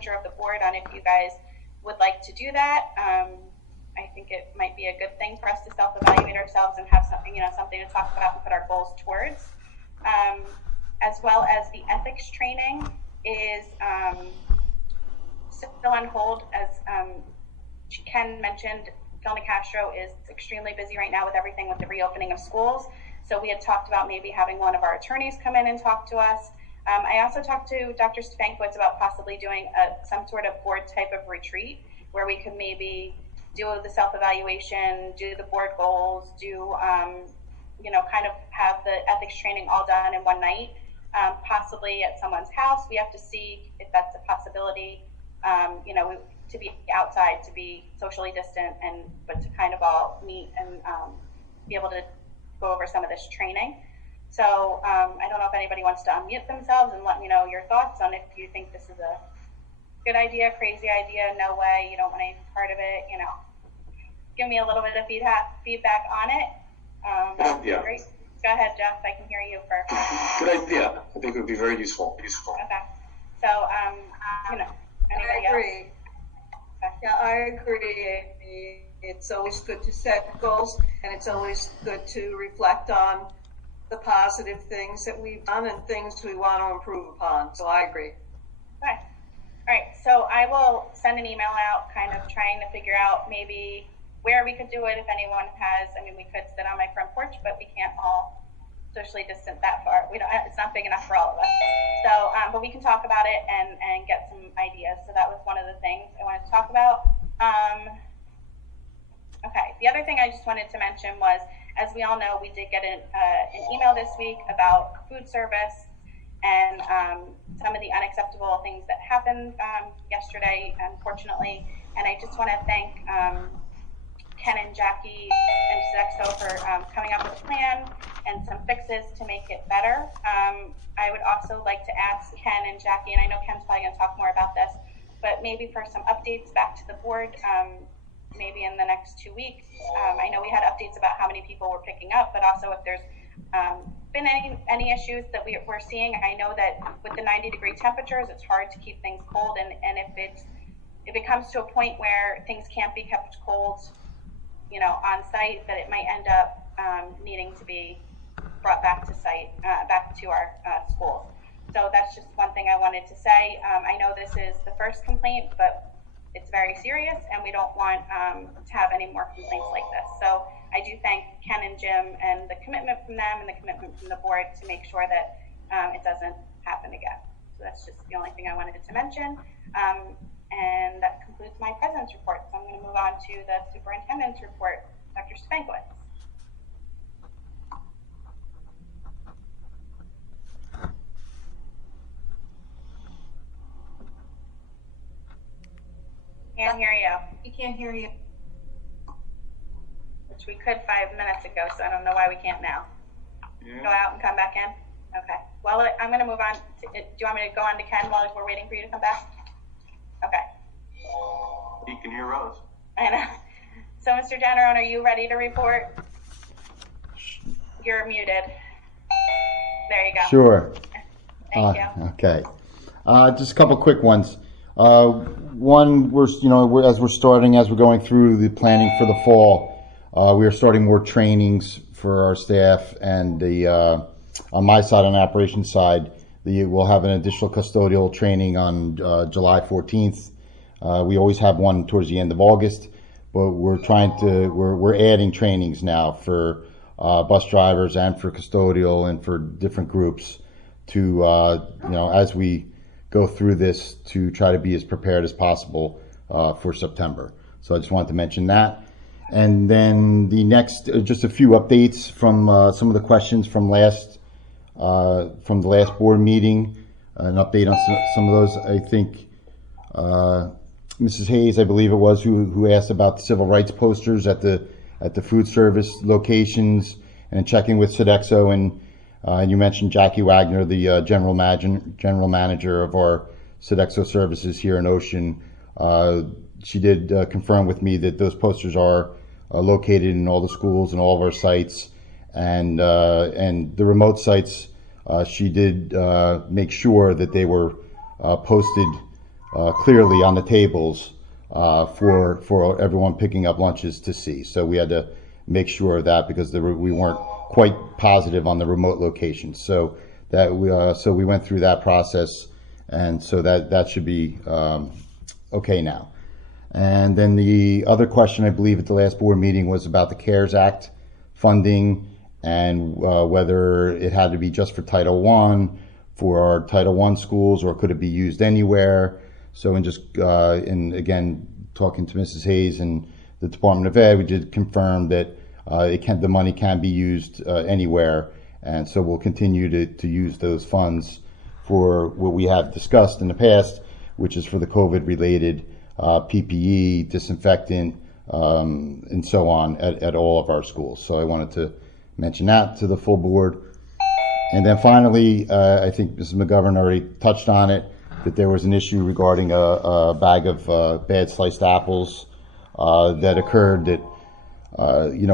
temperature of the board on if you guys would like to do that. I think it might be a good thing for us to self-evaluate ourselves and have something, something to talk about and put our goals towards. As well as the ethics training is still on hold. As Ken mentioned, Phil Nicastro is extremely busy right now with everything with the reopening of schools. So we had talked about maybe having one of our attorneys come in and talk to us. I also talked to Dr. Stankiewicz about possibly doing some sort of board type of retreat where we could maybe do the self-evaluation, do the board goals, do, kind of have the ethics training all done in one night, possibly at someone's house. We have to see if that's a possibility, to be outside, to be socially distant, but to kind of all meet and be able to go over some of this training. So I don't know if anybody wants to unmute themselves and let me know your thoughts on if you think this is a good idea, crazy idea, no way, you don't want any part of it, give me a little bit of feedback on it. Yeah. Great. Go ahead, Jeff, I can hear you first. Good idea. I think it would be very useful. Okay. So, anybody else? Okay. Yeah, I agree, Amy. It's always good to set goals, and it's always good to reflect on the positive things that we've done and things we want to improve upon. So I agree. Okay. All right. So I will send an email out kind of trying to figure out maybe where we could do it if anyone has. I mean, we could sit on my front porch, but we can't all socially distant that far. It's not big enough for all of us. So, but we can talk about it and get some ideas. So that was one of the things I wanted to talk about. Okay. The other thing I just wanted to mention was, as we all know, we did get an email this week about food service and some of the unacceptable things that happened yesterday, unfortunately. And I just want to thank Ken and Jackie and Sodexo for coming up with a plan and some fixes to make it better. I would also like to ask Ken and Jackie, and I know Ken's probably going to talk more about this, but maybe for some updates back to the board, maybe in the next 2 weeks. I know we had updates about how many people were picking up, but also if there's been any issues that we're seeing. I know that with the 90-degree temperatures, it's hard to keep things cold, and if it comes to a point where things can't be kept cold, on site, that it might end up needing to be brought back to site, back to our schools. So that's just one thing I wanted to say. I know this is the first complaint, but it's very serious, and we don't want to have any more complaints like this. So I do thank Ken and Jim and the commitment from them and the commitment from the board to make sure that it doesn't happen again. So that's just the only thing I wanted to mention. And that concludes my president's report. So I'm going to move on to the superintendent's report. Dr. Stankiewicz. Can't hear you. We can't hear you. Which we could 5 minutes ago, so I don't know why we can't now. Yeah. Go out and come back in? Okay. Well, I'm going to move on. Do you want me to go on to Ken while we're waiting for you to come back? Okay. He can hear us. I know. So, Mr. Generone, are you ready to report? You're muted. There you go. Sure. Thank you. Okay. Just a couple quick ones. One, as we're going through the planning for the fall, we are starting more trainings for our staff, and on my side, on the operations side, we'll have an additional custodial training on July 14th. We always have one towards the end of August, but we're adding trainings now for bus drivers and for custodial and for different groups to, as we go through this, to try to be as prepared as possible for September. So I just wanted to mention that. And then the next, just a few updates from some of the questions from the last board meeting. An update on some of those. I think Mrs. Hayes, I believe it was, who asked about the civil rights posters at the food service locations, and checking with Sodexo, and you mentioned Jackie Wagner, the general manager of our Sodexo services here in Ocean. She did confirm with me that those posters are located in all the schools and all of our sites, and the remote sites. She did make sure that they were posted clearly on the tables for everyone picking up lunches to see. So we had to make sure of that because we weren't quite positive on the remote locations. So we went through that process, and so that should be okay now. And then the other question, I believe, at the last board meeting was about the CARES Act funding and whether it had to be just for Title I, for our Title I schools, or could it be used anywhere. So in again, talking to Mrs. Hayes and the Department of Ed, we did confirm that the money can be used anywhere. And so we'll continue to use those funds for what we have discussed in the past, which is for the COVID-related PPE, disinfectant, and so on at all of our schools. So I wanted to mention that to the full board. And then finally, I think Mrs. McGovern already touched on it, that there was an issue regarding a bag of bad sliced apples that occurred that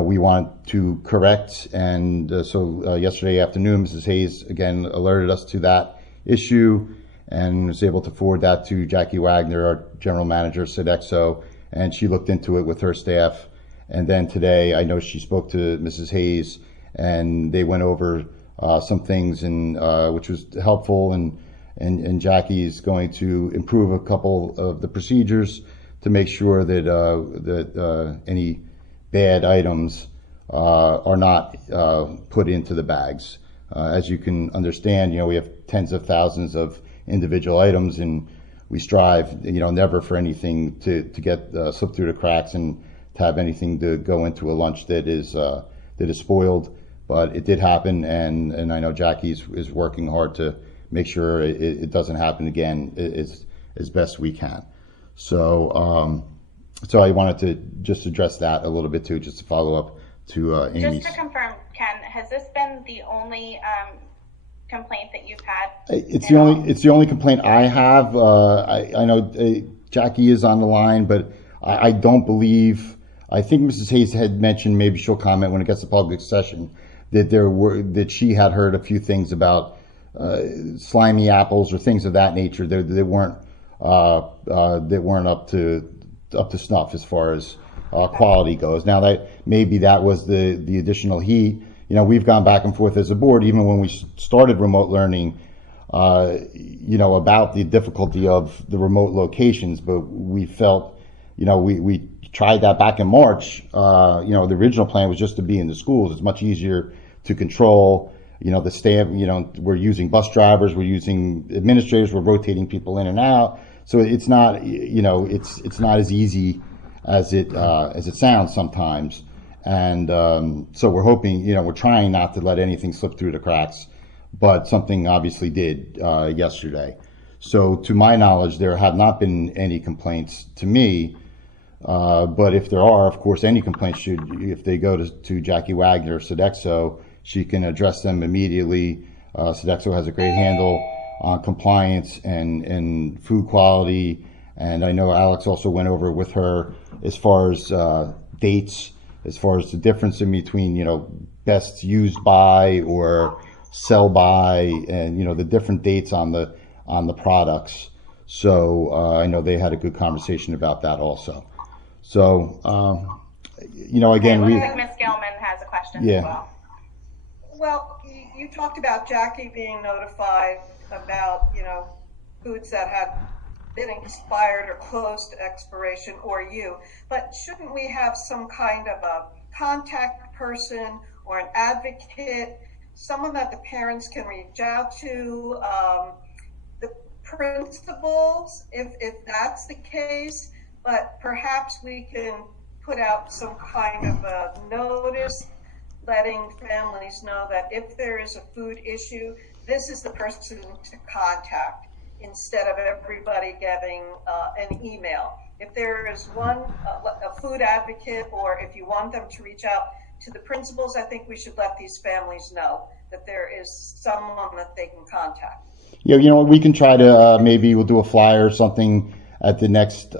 we want to correct. And so yesterday afternoon, Mrs. Hayes again alerted us to that issue and was able to forward that to Jackie Wagner, our general manager of Sodexo, and she looked into it with her staff. And then today, I know she spoke to Mrs. Hayes, and they went over some things, which was helpful. And Jackie is going to improve a couple of the procedures to make sure that any bad items are not put into the bags. As you can understand, we have tens of thousands of individual items, and we strive, never for anything to get slipped through the cracks and to have anything to go into a lunch that is spoiled. But it did happen, and I know Jackie is working hard to make sure it doesn't happen again as best we can. So I wanted to just address that a little bit too, just to follow up to Amy's. Just to confirm, Ken, has this been the only complaint that you've had? It's the only complaint I have. I know Jackie is on the line, but I don't believe. I think Mrs. Hayes had mentioned, maybe she'll comment when it gets to public session, that she had heard a few things about slimy apples or things of that nature that weren't up to snuff as far as quality goes. Now that was the additional heat. We've gone back and forth as a board, even when we started remote learning, about the difficulty of the remote locations, but we felt, we tried that back in March. The original plan was just to be in the schools. It's much easier to control. The staff, we're using bus drivers, we're using administrators, we're rotating people in and out. So it's not, it's not as easy as it sounds sometimes. And so we're hoping, we're trying not to let anything slip through the cracks, but something obviously did yesterday. So to my knowledge, there have not been any complaints to me. But if there are, of course, any complaints if they go to Jackie Wagner, Sodexo, she can address them immediately. Sodexo has a great handle on compliance and food quality. And I know Alex also went over with her as far as dates, as far as the difference in between, best used by or sell by, and, the different dates on the products. So I know they had a good conversation about that also. So, again, it looks like Ms. Gilman has a question as well. Well, you talked about Jackie being notified about, foods that had been expired or close to expiration, or you. But shouldn't we have some kind of a contact person or an advocate, someone that the parents can reach out to, the principals, if that's the case? But perhaps we can put out some kind of a notice letting families know that if there is a food issue, this is the person to contact, instead of everybody getting an email. If there is a food advocate, or if you want them to reach out to the principals, I think we should let these families know that there is someone that they can contact. Yeah, we can try to maybe we'll do a flyer or something at the next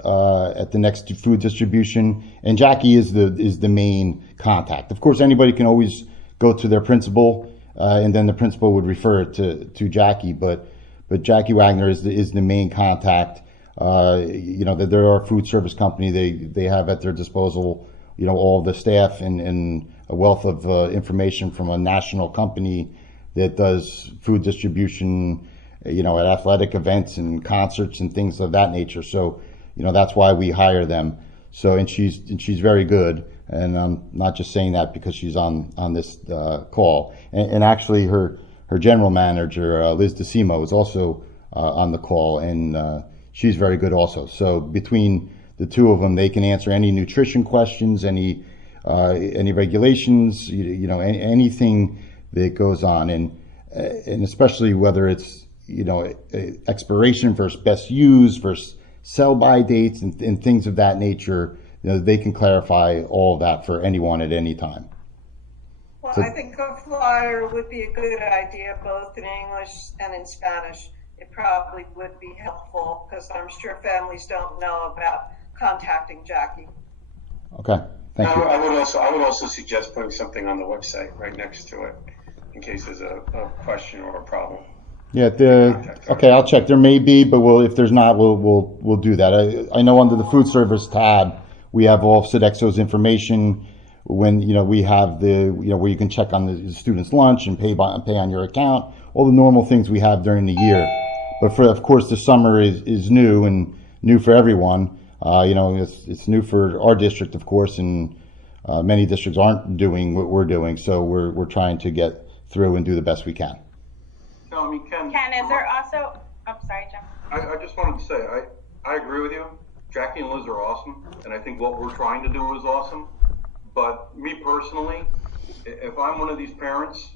food distribution, and Jackie is the main contact. Of course, anybody can always go to their principal, and then the principal would refer it to Jackie. But Jackie Wagner is the main contact. That they're our food service company. They have at their disposal, all the staff and a wealth of information from a national company that does food distribution, at athletic events and concerts and things of that nature. So, that's why we hire them. So, and she's very good. And I'm not just saying that because she's on this call. And actually, her general manager, Liz DeSimo, is also on the call, and she's very good also. So between the two of them, they can answer any nutrition questions, any regulations, anything that goes on, and especially whether it's expiration versus best use versus sell by dates and things of that nature. They can clarify all of that for anyone at any time. Well, So- I think a flyer would be a good idea, both in English and in Spanish. It probably would be helpful because I'm sure families don't know about contacting Jackie. Okay, thank you. I would also suggest putting something on the website right next to it in case there's a question or a problem. Yeah, okay, I'll check. There may be, but if there's not, we'll do that. I know under the food service tab, we have all of Sodexo's information. When we have where you can check on the student's lunch and pay on your account, all the normal things we have during the year. But of course, the summer is new and new for everyone. It's new for our district, of course, and many districts aren't doing what we're doing. So we're trying to get through and do the best we can. No, I mean, Ken, Is there also, oh, sorry, Jim. I just wanted to say, I agree with you. Jackie and Liz are awesome, and I think what we're trying to do is awesome. But me personally, if I'm one of these parents,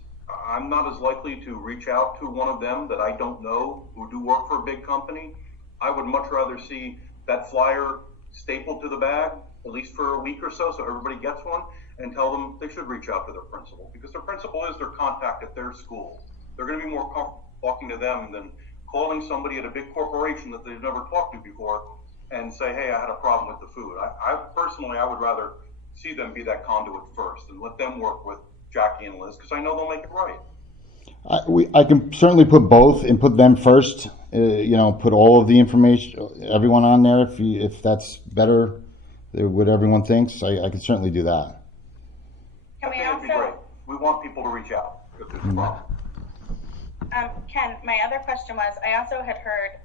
I'm not as likely to reach out to one of them that I don't know who do work for a big company. I would much rather see that flyer stapled to the bag, at least for a week or so everybody gets one, and tell them they should reach out to their principal, because their principal is their contact at their school. They're going to be more comfortable talking to them than calling somebody at a big corporation that they've never talked to before and say, hey, I had a problem with the food. I personally would rather see them be that conduit first and let them work with Jackie and Liz, because I know they'll make it right. I can certainly put both and put them first. Put all of the information, everyone on there. If that's better, what everyone thinks, I can certainly do that. Can we That'd be great. also, We want people to reach out if there's a problem. Ken, my other question was, I also had heard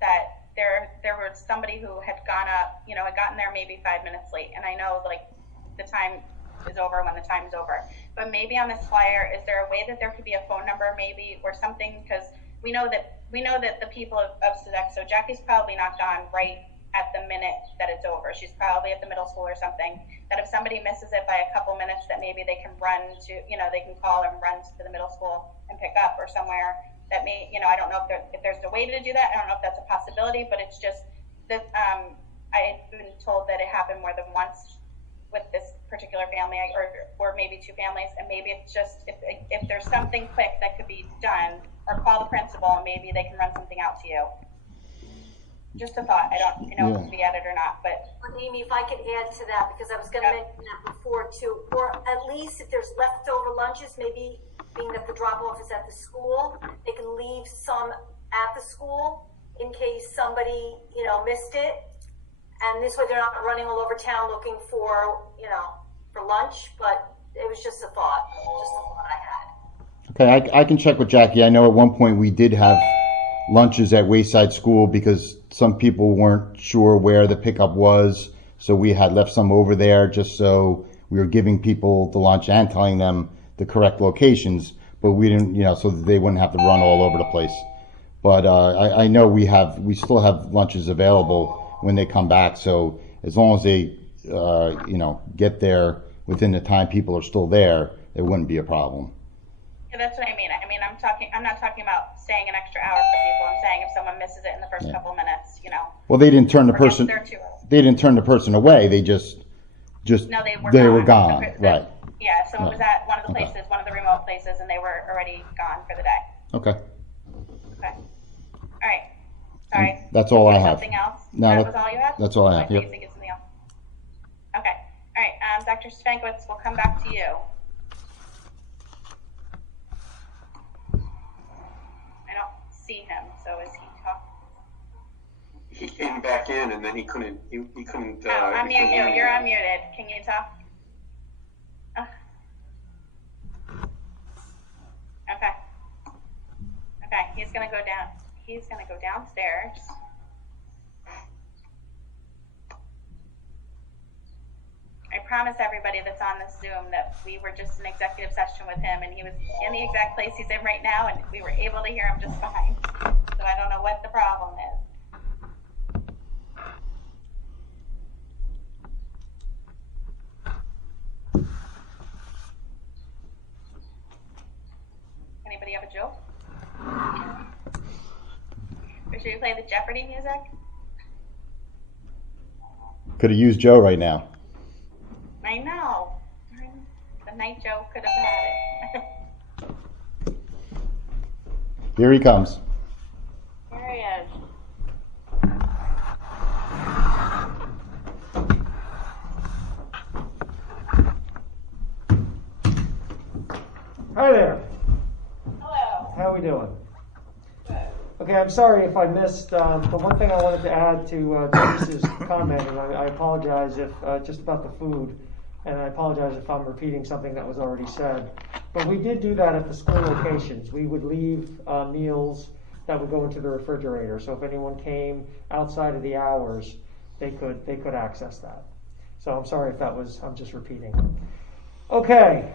that there was somebody who had gone up, had gotten there maybe 5 minutes late, and I know the time is over when the time is over. But maybe on this flyer, is there a way that there could be a phone number maybe or something? Because we know that the people of Sodexo, Jackie's probably not gone right at the minute that it's over. She's probably at the middle school or something. That if somebody misses it by a couple minutes, that maybe they can run to, they can call and run to the middle school and pick up or somewhere. That may, I don't know if there's a way to do that. I don't know if that's a possibility, but it's just that I had been told that it happened more than once with this particular family, or maybe two families, and maybe it's just if there's something quick that could be done, or call the principal and maybe they can run something out to you. Just a thought. I don't know if it can be added or not, but Amy, if I could add to that, because I was going to mention that before too, or at least if there's leftover lunches, maybe being that the drop-off is at the school, they can leave some at the school in case somebody, missed it. And this way they're not running all over town looking for, for lunch, but it was just a thought I had. Okay, I can check with Jackie. I know at one point we did have lunches at Wayside School because some people weren't sure where the pickup was. So we had left some over there just so we were giving people the lunch and telling them the correct locations, but we didn't, so that they wouldn't have to run all over the place. But I know we still have lunches available when they come back. So as long as they, get there within the time people are still there, it wouldn't be a problem. yeah, that's what I mean. I'm not talking about staying an extra hour for people. I'm saying if someone misses it in the first couple minutes, Well, they didn't turn the or person. gets there too early. They didn't turn the person away. They just No, they were gone. Right. Yeah, so it was at one of the places, one of the remote places, and they were already gone for the day. Okay. Okay. All right. Sorry. That's all I have. Something else? No, that that- was all you had? that's all I have, Okay, yep. so get something else. Okay. All right. Dr. Spankowitz, we'll come back to you. I don't see him, so is he talking? he came back in and then he couldn't. He couldn't. Unmute he couldn't you. hear You're me. unmuted. Can you talk? Okay. Okay. He's gonna go down. He's gonna go downstairs. I promise everybody that's on this Zoom that we were just in executive session with him, and he was in the exact place he's in right now, and we were able to hear him just fine. So I don't know what the problem is. Anybody have a joke? Or should we play the Jeopardy music? Could have used Joe right now. I know. The night Joe could have had it. Here he comes. Here he is. Hi there. Hello. How are we doing? Good. Okay, I'm sorry if I missed, but one thing I wanted to add to Denise's comment, and I apologize if, just about the food, and I apologize if I'm repeating something that was already said. But we did do that at the school locations. We would leave meals that would go into the refrigerator. So if anyone came outside of the hours, they could access that. So I'm sorry if that was, I'm just repeating. Okay,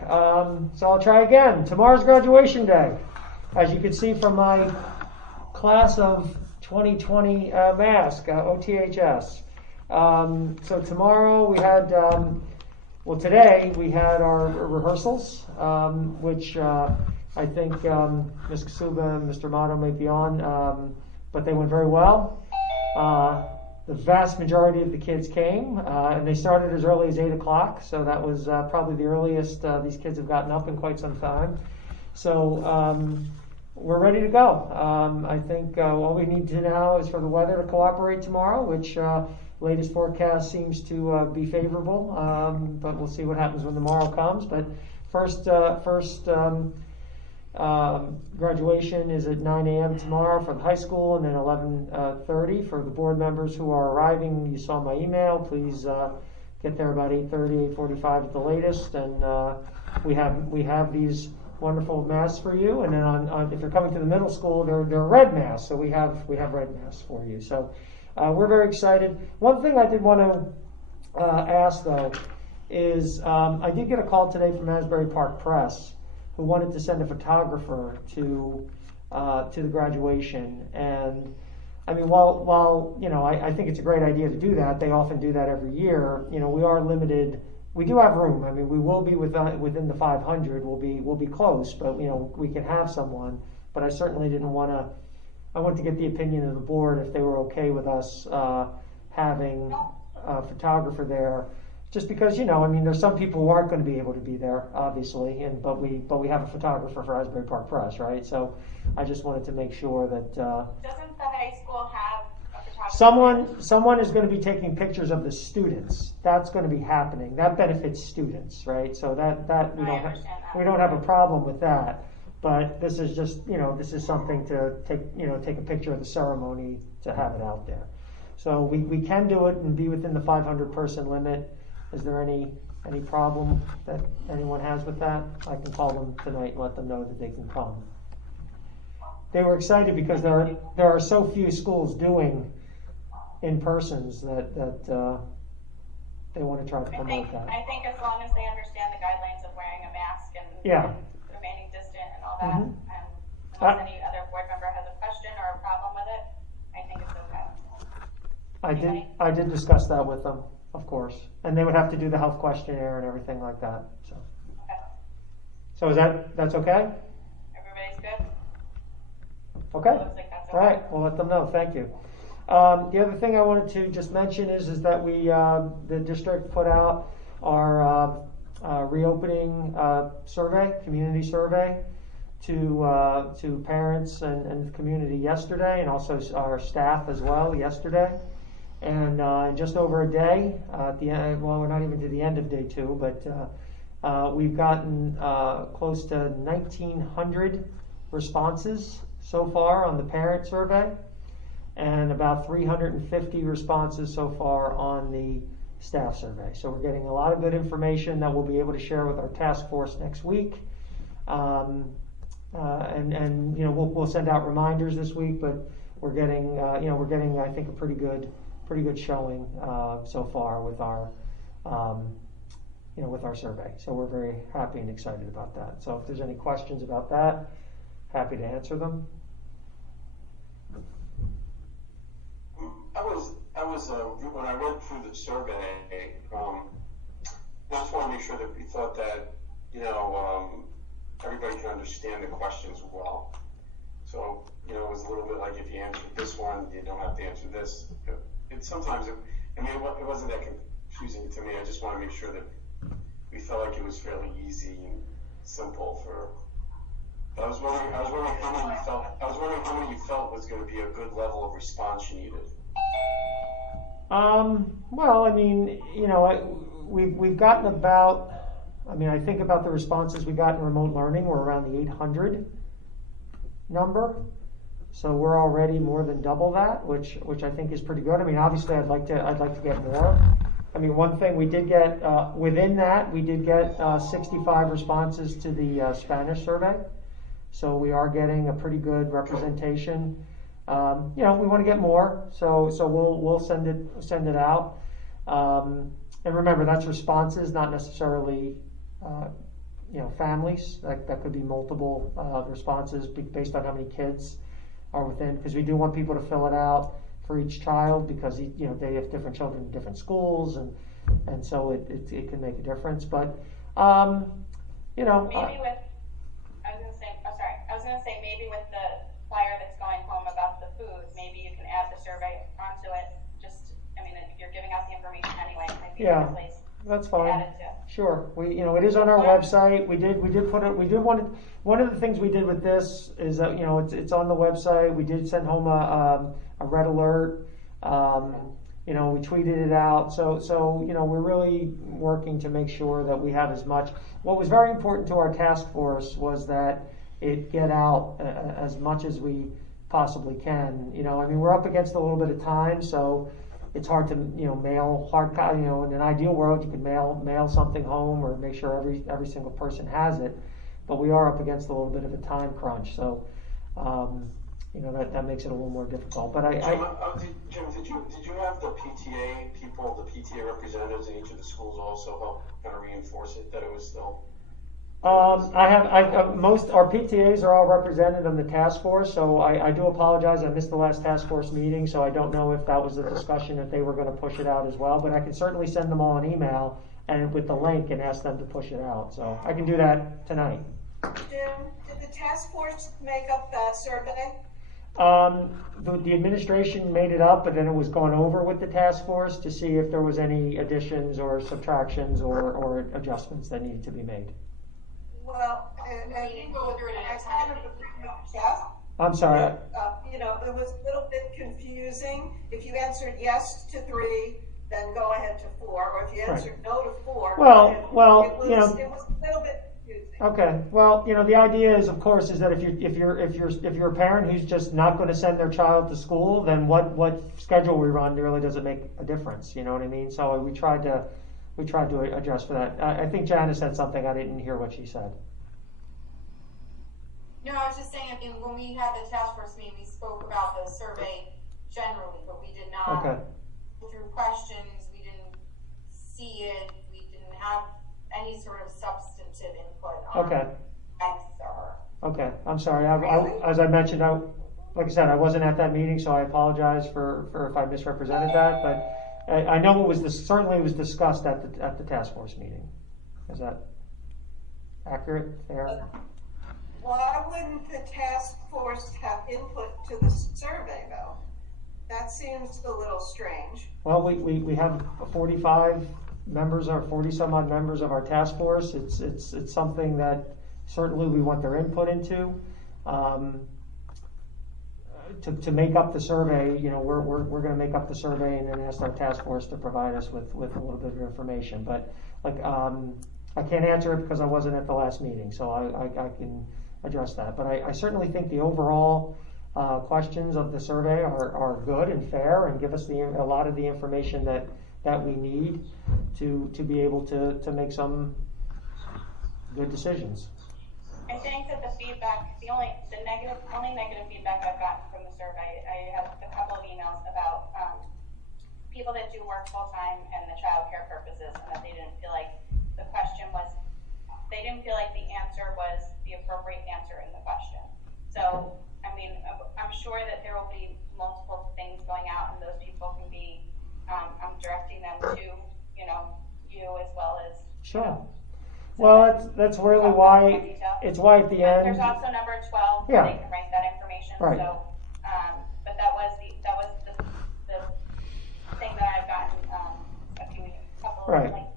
so I'll try again. Tomorrow's graduation day. As you can see from my class of 2020 mask, OTHS. So tomorrow we had, today we had our rehearsals, which I think Ms. Kasuba and Mr. Mato may be on, but they went very well. The vast majority of the kids came, and they started as early as 8 o'clock, so that was probably the earliest these kids have gotten up in quite some time. So we're ready to go. I think all we need to now is for the weather to cooperate tomorrow, which latest forecast seems to be favorable, but we'll see what happens when tomorrow comes. But first graduation is at 9 a.m. tomorrow for the high school, and then 11:30 for the board members who are arriving. You saw my email. Please get there about 8:30, 8:45 at the latest, and we have these wonderful masks for you. And then if you're coming to the middle school, they're red masks, so we have red masks for you. So we're very excited. One thing I did want to ask though is I did get a call today from Asbury Park Press, who wanted to send a photographer to the graduation. And I mean, while I think it's a great idea to do that. They often do that every year. We are limited. We do have room. I mean, we will be within the 500. We'll be close, but we can have someone. But I certainly didn't want to. I wanted to get the opinion of the board if they were okay with us having a photographer there. Just because, there's some people who aren't going to be able to be there, obviously, but we have a photographer for Asbury Park Press, right? So I just wanted to make sure that Doesn't the high school have a photographer? someone is going to be taking pictures of the students. That's going to be happening. That benefits students, right? So that we don't have a problem with that. But this is just this is something to take a picture of the ceremony to have it out there. So we can do it and be within the 500 person limit. Is there any problem that anyone has with that? I can call them tonight and let them know that they can come. They were excited because there are so few schools doing in-persons that they want to try to promote that. I think as long as they understand the guidelines of wearing a mask and remaining distant and all that, and unless any other board member has a question or a problem with it, I think it's okay. I did discuss that with them, of course, and they would have to do the health questionnaire and everything like that. So, Okay. So that's okay? Everybody's good? Okay. Looks like that's okay. All right. We'll let them know. Thank you. The other thing I wanted to just mention is that we the district put out our reopening survey, community survey, to parents and the community yesterday, and also our staff as well yesterday. And in just over a day, at the end, well, we're not even to the end of day 2, but we've gotten close to 1,900 responses so far on the parent survey. and about 350 responses so far on the staff survey. So we're getting a lot of good information that we'll be able to share with our task force next week. And you know, we'll send out reminders this week, but we're getting I think a pretty good showing so far with our with our survey. So we're very happy and excited about that. So if there's any questions about that, happy to answer them. I was when I read through the survey, I just want to make sure that we thought that everybody can understand the questions well. So it was a little bit like if you answered this one, you don't have to answer this. It wasn't that confusing to me. I just want to make sure that we felt like it was fairly easy and simple for. I was wondering how many you felt was going to be a good level of response you needed. Well, I mean, we've gotten about. I mean, I think about the responses we got in remote learning were around the 800 number. So we're already more than double that, which I think is pretty good. I mean, obviously, I'd like to get more. I mean, one thing we did get within that, we did get 65 responses to the Spanish survey. So we are getting a pretty good representation. We want to get more, so we'll send it out. And remember, that's responses, not necessarily families. That could be multiple responses based on how many kids are within, because we do want people to fill it out for each child, because they have different children in different schools, and so it can make a difference. But maybe with I was gonna say maybe with the flyer that's going home about the food, maybe you can add the survey onto it. If you're giving out the information anyway, it might be a good place. That's fine. To add it to. Sure. It is on our website. We did put it. We did one of the things we did with this is that it's on the website. We did send home a red alert. We tweeted it out. So we're really working to make sure that we have as much. What was very important to our task force was that it get out as much as we possibly can. We're up against a little bit of time, so it's hard to mail hard copy. In an ideal world, you could mail something home or make sure every single person has it, but we are up against a little bit of a time crunch. So that makes it a little more difficult. But Jim, did you have the PTA people, the PTA representatives in each of the schools also help kind of reinforce it that it was still? Most our PTAs are all represented on the task force, so I do apologize. I missed the last task force meeting, so I don't know if that was the discussion if they were going to push it out as well. But I can certainly send them all an email and with the link and ask them to push it out. So I can do that tonight. Jim, did the task force make up that survey? The administration made it up, but then it was gone over with the task force to see if there was any additions or subtractions or adjustments that needed to be made. Well, and I kind of agree with Jeff. I'm sorry. It was a little bit confusing. If you answered yes to 3, then go ahead to 4, or if you answered no to 4, it was a little bit confusing. Okay. Well, the idea is, of course, is that if you're a parent who's just not going to send their child to school, then what schedule we run really doesn't make a difference. You know what I mean? So we tried to adjust for that. I think Janice said something. I didn't hear what she said. No, I was just saying, when we had the task force meeting, we spoke about the survey generally, but we did not go through questions. We didn't see it. We didn't have any sort of substantive input on answer. Okay, I'm sorry. As I mentioned, like I said, I wasn't at that meeting, so I apologize for if I misrepresented that. But I know certainly was discussed at the task force meeting. Is that accurate? Fair? Why wouldn't the task force have input to the survey, though? That seems a little strange. Well, we have 45 members, or 40 some odd members of our task force. It's something that certainly we want their input into. To make up the survey, we're going to make up the survey and then ask our task force to provide us with a little bit of information. But I can't answer it because I wasn't at the last meeting, so I can address that. But I certainly think the overall questions of the survey are good and fair and give us a lot of the information that we need to be able to make some good decisions. I think that the feedback, the only negative feedback I've gotten from the survey, I have a couple of emails about people that do work full time and the child care purposes, and that they didn't feel like the question was, they didn't feel like the answer was the appropriate answer in the question. So, I mean, I'm sure that there will be multiple things going out, and those people can be, I'm directing them to, you as well as. Sure. Well, that's really why, it's why at the end. There's also number 12, Yeah. they can write that information. Right. So, but that was the thing that I've gotten Right. like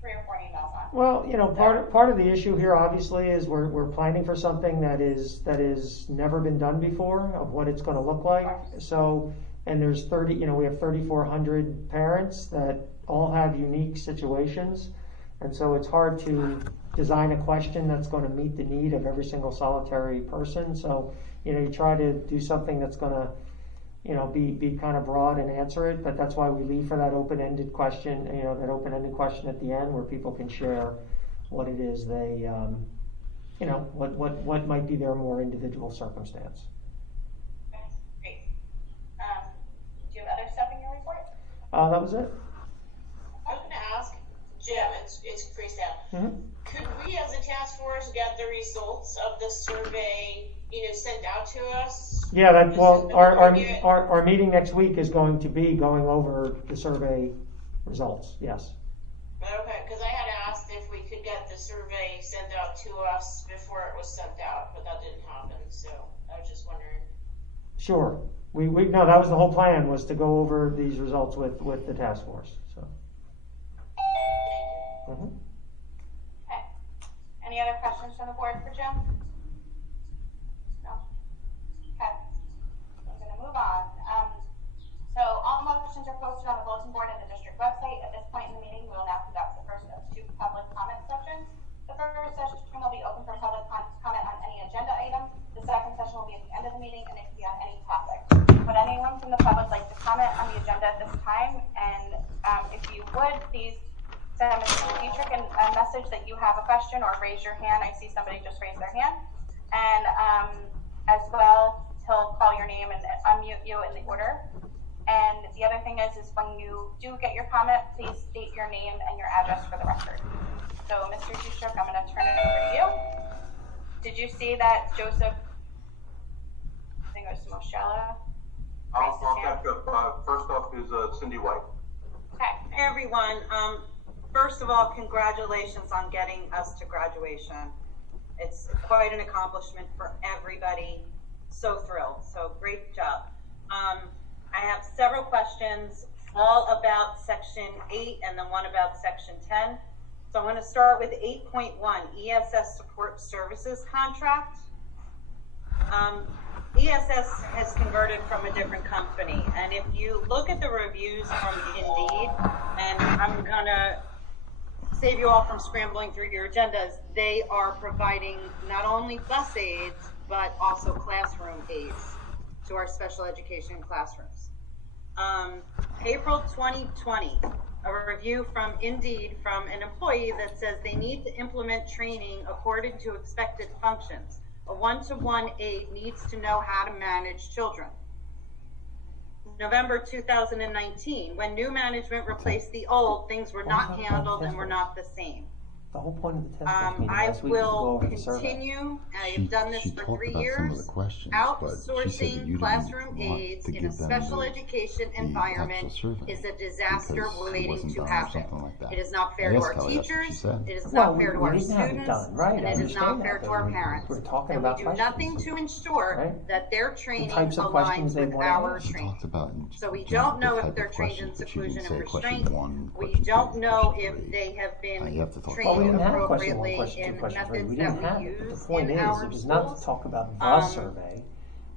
3 or 4 emails on. Well, part of the issue here obviously is we're planning for something that is never been done before of what it's going to look like. So, and there's we have 3,400 parents that all have unique situations, and so it's hard to design a question that's going to meet the need of every single solitary person. So, you try to do something that's going to be kind of broad and answer it, but that's why we leave for that open-ended question, that open-ended question at the end where people can share what it is they, what might be their more individual circumstance. Okay, great. Do you have other stuff in your report? That was it. I was going to ask, Jim, it's Christelle. Mm-hmm. Could we as a task force get the results of the survey, sent out to us? Yeah, our meeting next week is going to be going over the survey results, yes. Okay, because I had asked if we could get the survey sent out to us before it was sent out, but that didn't happen, so I was just wondering. Sure. No, that was the whole plan, was to go over these results with the task force, so. Thank you. Mm-hmm. Okay. Any other questions from the board for Jim? No? Okay. I'm going to move on. So all motions are posted on the bulletin board and the district website. At this point in the meeting, we will now conduct the first of 2 public comment sessions. The first session will be open for public comment on any agenda item. The second session will be at the end of the meeting, and it can be on any topic. Would anyone from the public like to comment on the agenda at this time? And if you would, please send Mr. Dietrich a message that you have a question, or raise your hand. I see somebody just raised their hand. And as well, he'll call your name and unmute you in the order. And the other thing is when you do get your comment, please state your name and your address for the record. So, Mr. Dietrich, I'm going to turn it over to you. Did you see that Joseph, I think it was Moschella? I'll catch up. First off is Cindy White. Okay. Hey everyone. First of all, congratulations on getting us to graduation. It's quite an accomplishment for everybody. So thrilled. So great job. I have several questions, all about Section 8 and then one about Section 10. So I'm going to start with 8.1, ESS Support Services Contract. ESS has converted from a different company, and if you look at the reviews from Indeed, and I'm going to save you all from scrambling through your agendas, they are providing not only bus aids, but also classroom aids to our special education classrooms. April 2020, a review from Indeed from an employee that says they need to implement training according to expected functions. A one-to-one aide needs to know how to manage children. November 2019, when new management replaced the old, things were not handled and were not the same. The whole point of the test meeting I last week was to go will over the survey. continue, I've done this for 3 years, outsourcing classroom aides in a special education environment is a disaster waiting to happen. It is not fair to our teachers, it is not fair to our students, and it is not fair to our parents. And we do nothing to ensure that their training aligns with our training. So we don't know if they're trained in seclusion and restraint. We don't know if they have been trained We didn't have question 1, appropriately question 2, in question 3. methods We that didn't we have it. But use the point in is, our it was not schools. to talk about the survey.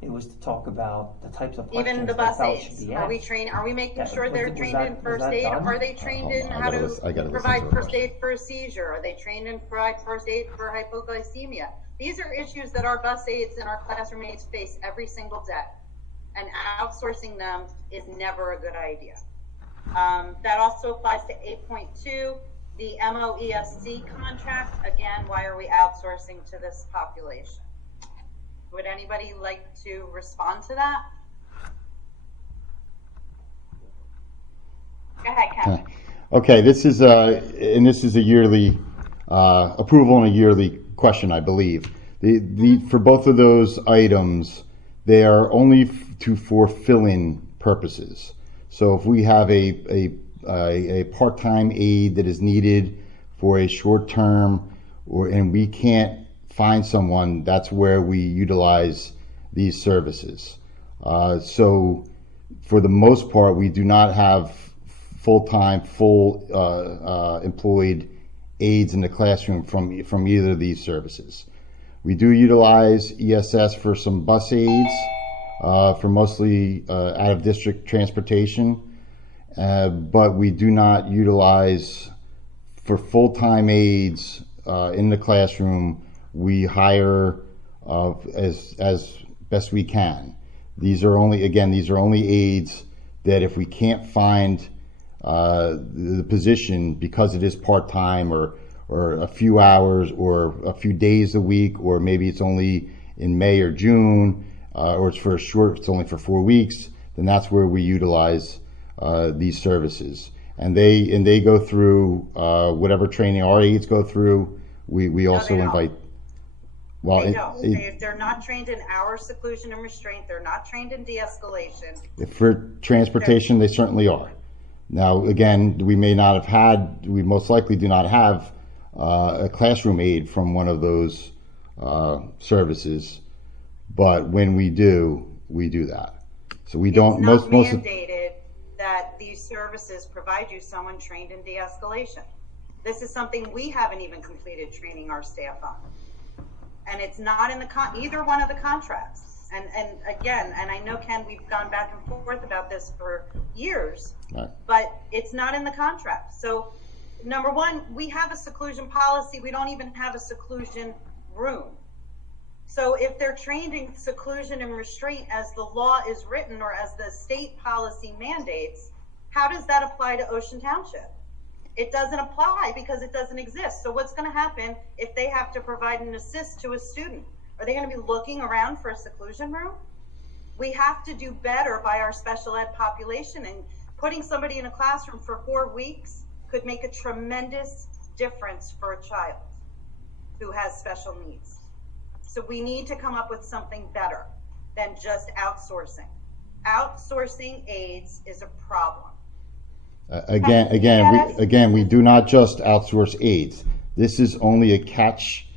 It was to talk about the types of questions Even the they bus felt should aides, be are we asked. trained? Are we making Yeah, sure was they're it- was trained that- in was first that aid? done? Are they trained in how to provide first aid for a seizure? Are they trained in provide first aid for hypoglycemia? These are issues that our bus aides and our classroom aides face every single day, and outsourcing them is never a good idea. That also applies to 8.2, the MOESC contract. Again, why are we outsourcing to this population? Would anybody like to respond to that? Go ahead, Ken. Okay, this is a yearly approval and a yearly question, I believe. For both of those items, they are only for fill-in purposes. So if we have a part-time aide that is needed for a short term, and we can't find someone, that's where we utilize these services. So for the most part, we do not have full-time, employed aides in the classroom from either of these services. We do utilize ESS for some bus aides, for mostly out-of-district transportation, but we do not utilize for full-time aides in the classroom. We hire as best we can. These are only aides that if we can't find the position because it is part-time or a few hours or a few days a week, or maybe it's only in May or June, or it's only for 4 weeks, then that's where we utilize these services. And they go through whatever training our aides go through. We also invite. Well, they don't. They're not trained in hour seclusion and restraint. They're not trained in de-escalation. For transportation, they certainly are. Now, again, we most likely do not have a classroom aide from one of those services, but when we do that. So we don't. It's not mandated that these services provide you someone trained in de-escalation. This is something we haven't even completed training our staff on, and it's not in either one of the contracts. And again, and I know, Ken, we've gone back and forth about this for years, right, but it's not in the contract. So, number one, we have a seclusion policy. We don't even have a seclusion room. So if they're trained in seclusion and restraint as the law is written or as the state policy mandates, how does that apply to Ocean Township? It doesn't apply because it doesn't exist. So what's going to happen if they have to provide an assist to a student? Are they going to be looking around for a seclusion room? We have to do better by our special ed population, and putting somebody in a classroom for 4 weeks could make a tremendous difference for a child who has special needs. So we need to come up with something better than just outsourcing. Outsourcing aides is a problem. Again, we do not just outsource aides. This is only a catch.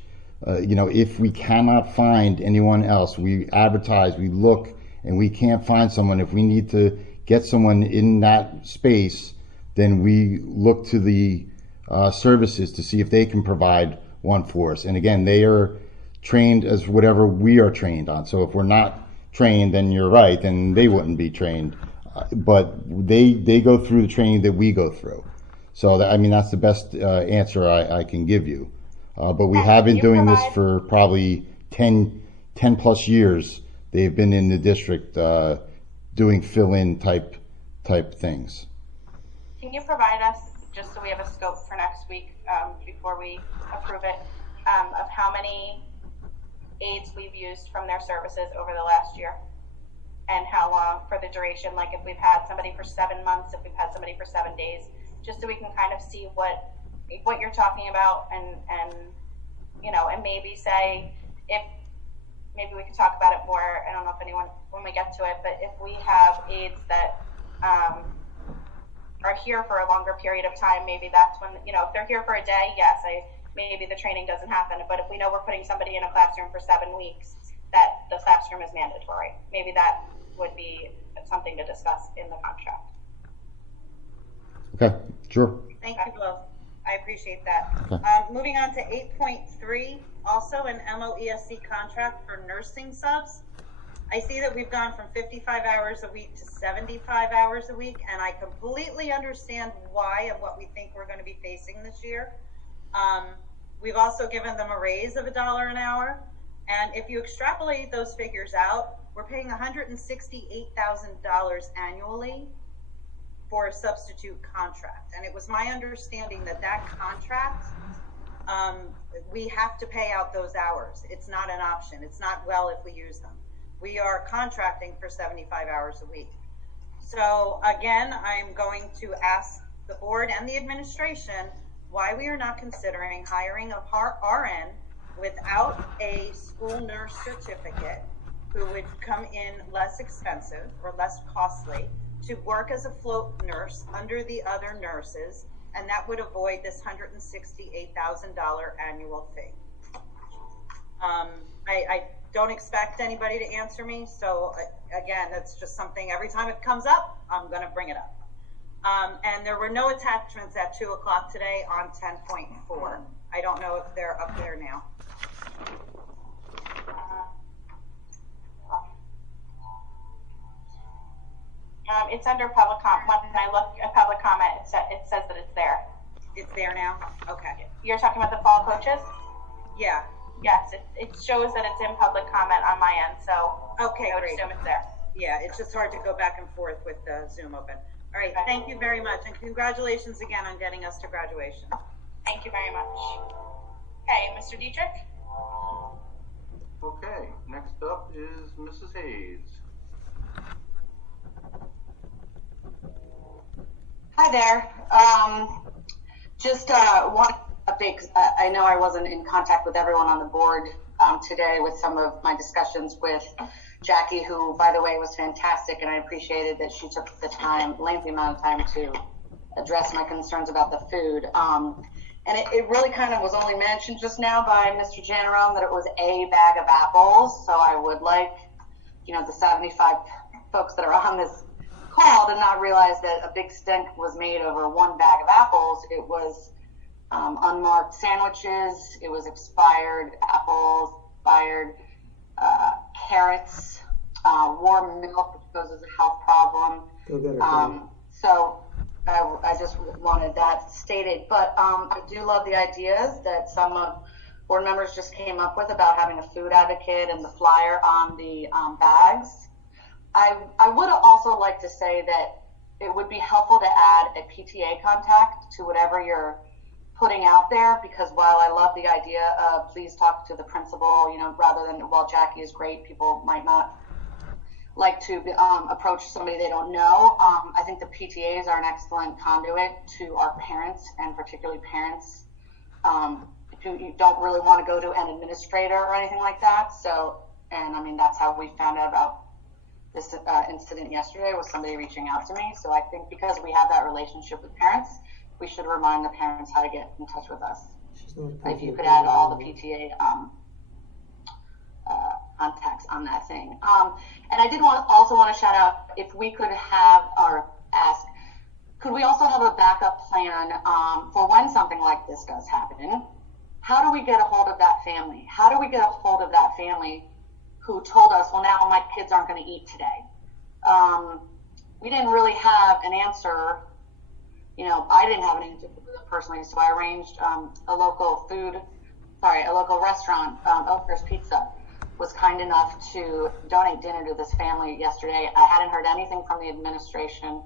If we cannot find anyone else, we advertise, we look, and we can't find someone. If we need to get someone in that space, then we look to the services to see if they can provide one for us. And again, they are trained as whatever we are trained on. So if we're not trained, then you're right, then they wouldn't be trained. But they go through the training that we go through. So that's the best answer I can give you. But we have been doing this for probably 10 plus years. They've been in the district doing fill-in type things. Can you provide us, just so we have a scope for next week before we approve it, of how many aides we've used from their services over the last year? And how long for the duration, like if we've had somebody for 7 months, if we've had somebody for 7 days, just so we can kind of see what you're talking about, and maybe say, if maybe we could talk about it more. I don't know if anyone, when we get to it, but if we have aides that are here for a longer period of time, maybe that's when, if they're here for a day, yes, maybe the training doesn't happen. But if we know we're putting somebody in a classroom for 7 weeks, that the classroom is mandatory, maybe that would be something to discuss in the contract. Okay, sure. Thank you both. I appreciate that. Okay. Moving on to 8.3, also an MOESC contract for nursing subs. I see that we've gone from 55 hours a week to 75 hours a week, and I completely understand why and what we think we're going to be facing this year. We've also given them a raise of $1 an hour. And if you extrapolate those figures out, we're paying $168,000 annually for a substitute contract. And it was my understanding that that contract, we have to pay out those hours. It's not an option. It's not well if we use them. We are contracting for 75 hours a week. So again, I'm going to ask the board and the administration why we are not considering hiring a RN without a school nurse certificate who would come in less expensive or less costly to work as a float nurse under the other nurses, and that would avoid this $168,000 annual fee. I don't expect anybody to answer me, so again, that's just something, every time it comes up, I'm going to bring it up. And there were no attachments at 2 o'clock today on 10.4. I don't know if they're up there now. It's under public comment. When I look at public comment, it says that it's there. It's there now? Okay. You're talking about the fall coaches? Yeah. Yes, it shows that it's in public comment on my end, so okay, I would great. assume it's there. Yeah, it's just hard to go back and forth with Zoom open. All right, thank you very much, and congratulations again on getting us to graduation. Thank you very much. Okay, Mr. Dietrich? Okay, next up is Mrs. Hayes. Hi there. Just one update, because I know I wasn't in contact with everyone on the board today with some of my discussions with Jackie, who, by the way, was fantastic, and I appreciated that she took the time, lengthy amount of time, to address my concerns about the food. And it really kind of was only mentioned just now by Mr. Janarone that it was a bag of apples, so I would like, the 75 folks that are on this call to not realize that a big stink was made over one bag of apples. It was unmarked sandwiches, it was expired apples, expired carrots, warm milk, which poses a health problem. So I just wanted that stated. But I do love the ideas that some of board members just came up with about having a food advocate and the flyer on the bags. I would also like to say that it would be helpful to add a PTA contact to whatever you're putting out there, because while I love the idea of please talk to the principal, rather than, while Jackie is great, people might not like to approach somebody they don't know. I think the PTAs are an excellent conduit to our parents, and particularly parents who don't really want to go to an administrator or anything like that. So, and I mean, that's how we found out about this incident yesterday, was somebody reaching out to me. So I think because we have that relationship with parents, we should remind the parents how to get in touch with us. If you could add all the PTA contacts on that thing. And I did also want to shout out, if we could have, or ask, could we also have a backup plan for when something like this does happen? How do we get a hold of that family? How do we get a hold of that family who told us, well, now my kids aren't going to eat today? We didn't really have an answer. I didn't have an answer personally, so I arranged a local restaurant, Elker's Pizza, was kind enough to donate dinner to this family yesterday. I hadn't heard anything from the administration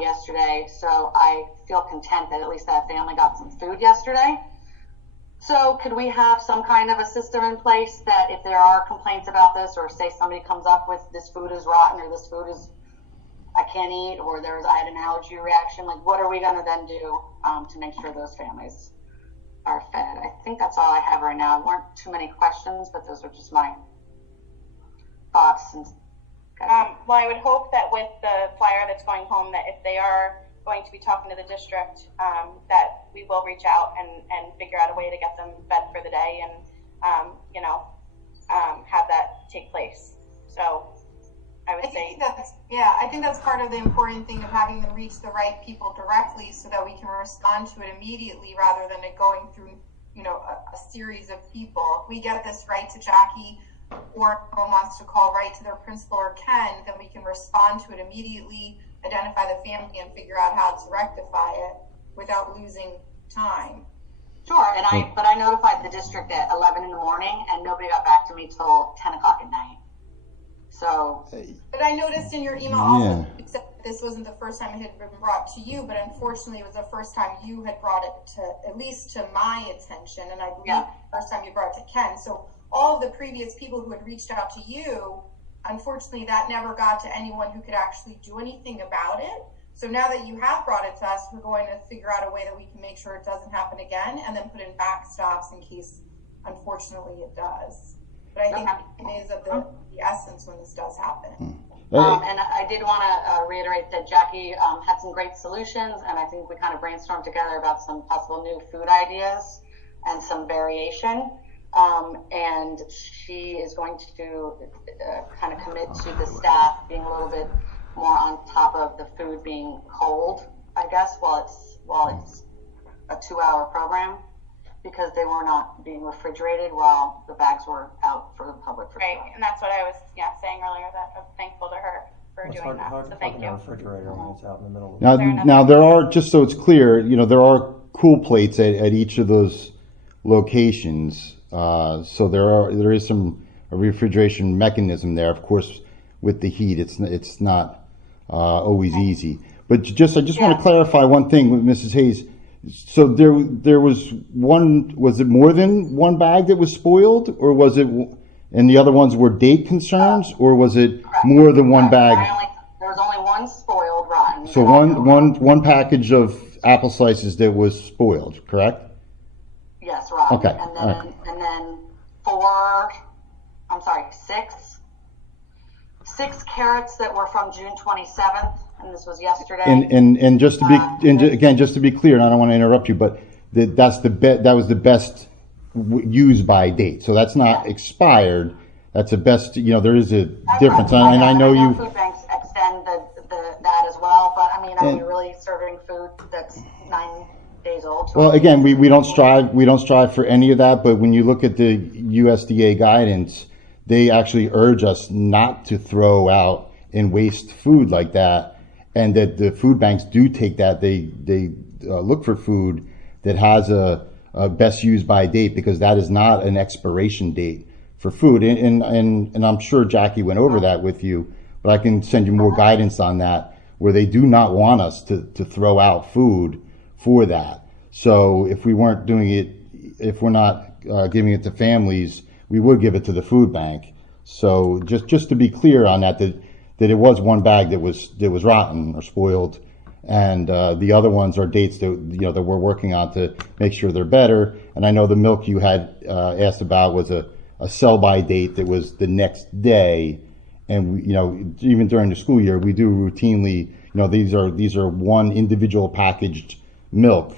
yesterday, so I feel content that at least that family got some food yesterday. So could we have some kind of a system in place that if there are complaints about this, or say somebody comes up with this food is rotten, or this food is I can't eat, or I had an allergy reaction, like what are we going to then do to make sure those families are fed? I think that's all I have right now. There weren't too many questions, but those are just my thoughts. Well, I would hope that with the flyer that's going home, that if they are going to be talking to the district, that we will reach out and figure out a way to get them fed for the day and, have that take place. So I think that's part of the important thing of having them reach the right people directly, so that we can respond to it immediately rather than it going through, a series of people. If we get this right to Jackie, or if someone wants to call right to their principal or Ken, then we can respond to it immediately, identify the family, and figure out how to rectify it without losing time. Sure, sorry, but I notified the district at 11 in the morning, and nobody got back to me till 10 o'clock at night. So. But I noticed in your email also, except this wasn't the first time it had been brought to you, but unfortunately it was the first time you had brought it to, at least to my attention, and I believe the first time you brought it to Ken. So all of the previous people who had reached out to you, unfortunately that never got to anyone who could actually do anything about it. So now that you have brought it to us, we're going to figure out a way that we can make sure it doesn't happen again, and then put in backstops in case, unfortunately, it does. But I think it is of the essence when this does happen. And I did want to reiterate that Jackie had some great solutions, and I think we kind of brainstormed together about some possible new food ideas and some variation. And she is going to kind of commit to the staff being a little bit more on top of the food being cold, I guess, while it's a 2-hour program, because they were not being refrigerated while the bags were out for the public. Right, and that's what I was saying earlier, that I'm thankful to her for doing that. So thank you. Refrigerator when it's out in the middle of Now there are, just so it's clear, there are cool plates at each of those locations. So there is a refrigeration mechanism there. Of course, with the heat, it's not always easy. But I just want to clarify one thing with Mrs. Hayes. So there was it more than one bag that was spoiled, or was it, and the other ones were date concerns, or was it more than one bag? There was only one spoiled rotten. So one package of apple slices that was spoiled, correct? Yes, rotten. Okay. And then six carrots that were from June 27th, and this was yesterday. And just to be just to be clear, and I don't want to interrupt you, but that was the best use by date. So that's not expired. That's the best. There is a difference, and I know you. Food banks extend that as well, but I mean, are we really serving food that's 9 days old? Well, again, we don't strive for any of that. But when you look at the USDA guidance, they actually urge us not to throw out and waste food like that, and that the food banks do take that. They look for food that has a best use by date, because that is not an expiration date for food. And I'm sure Jackie went over that with you, but I can send you more guidance on that, where they do not want us to throw out food for that. So if we weren't doing it, if we're not giving it to families, we would give it to the food bank. So just to be clear on that it was one bag that was rotten or spoiled, and the other ones are dates that we're working on to make sure they're better. And I know the milk you had asked about was a sell-by date that was the next day, and even during the school year, we do routinely, these are one individual packaged milk.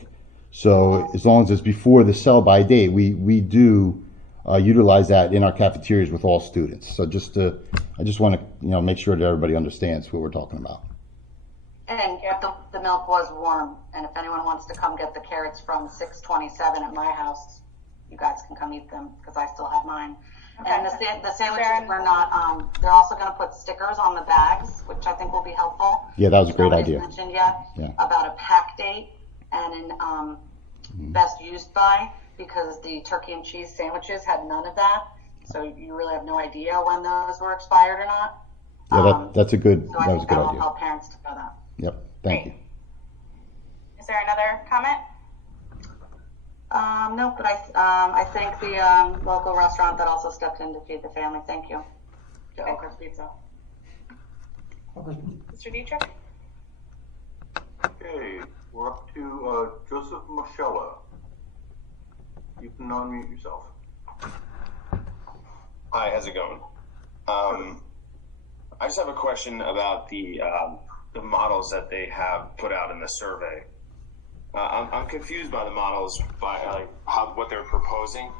So as long as it's before the sell-by date, we do utilize that in our cafeterias with all students. So I just want to make sure that everybody understands what we're talking about. And the milk was warm, and if anyone wants to come get the carrots from 627 at my house, you guys can come eat them, because I still have mine. Okay. And the sandwiches were not. They're also going to put stickers on the bags, which I think will be helpful. Yeah, that was a great idea. Mentioned yet about a pack date and an best used by, because the turkey and cheese sandwiches had none of that, so you really have no idea when those were expired or not. Yeah, that was a good that idea. Will help parents to know that. Yep. Thank you. Is there another comment? No, but I thank the local restaurant that also stepped in to feed the family. Thank you. To Oaker's Pizza. Mr. Dietrich? Okay, we're up to Joseph Moschella. You can unmute yourself. Hi, how's it going? I just have a question about the models that they have put out in the survey. I'm confused by the models, by what they're proposing.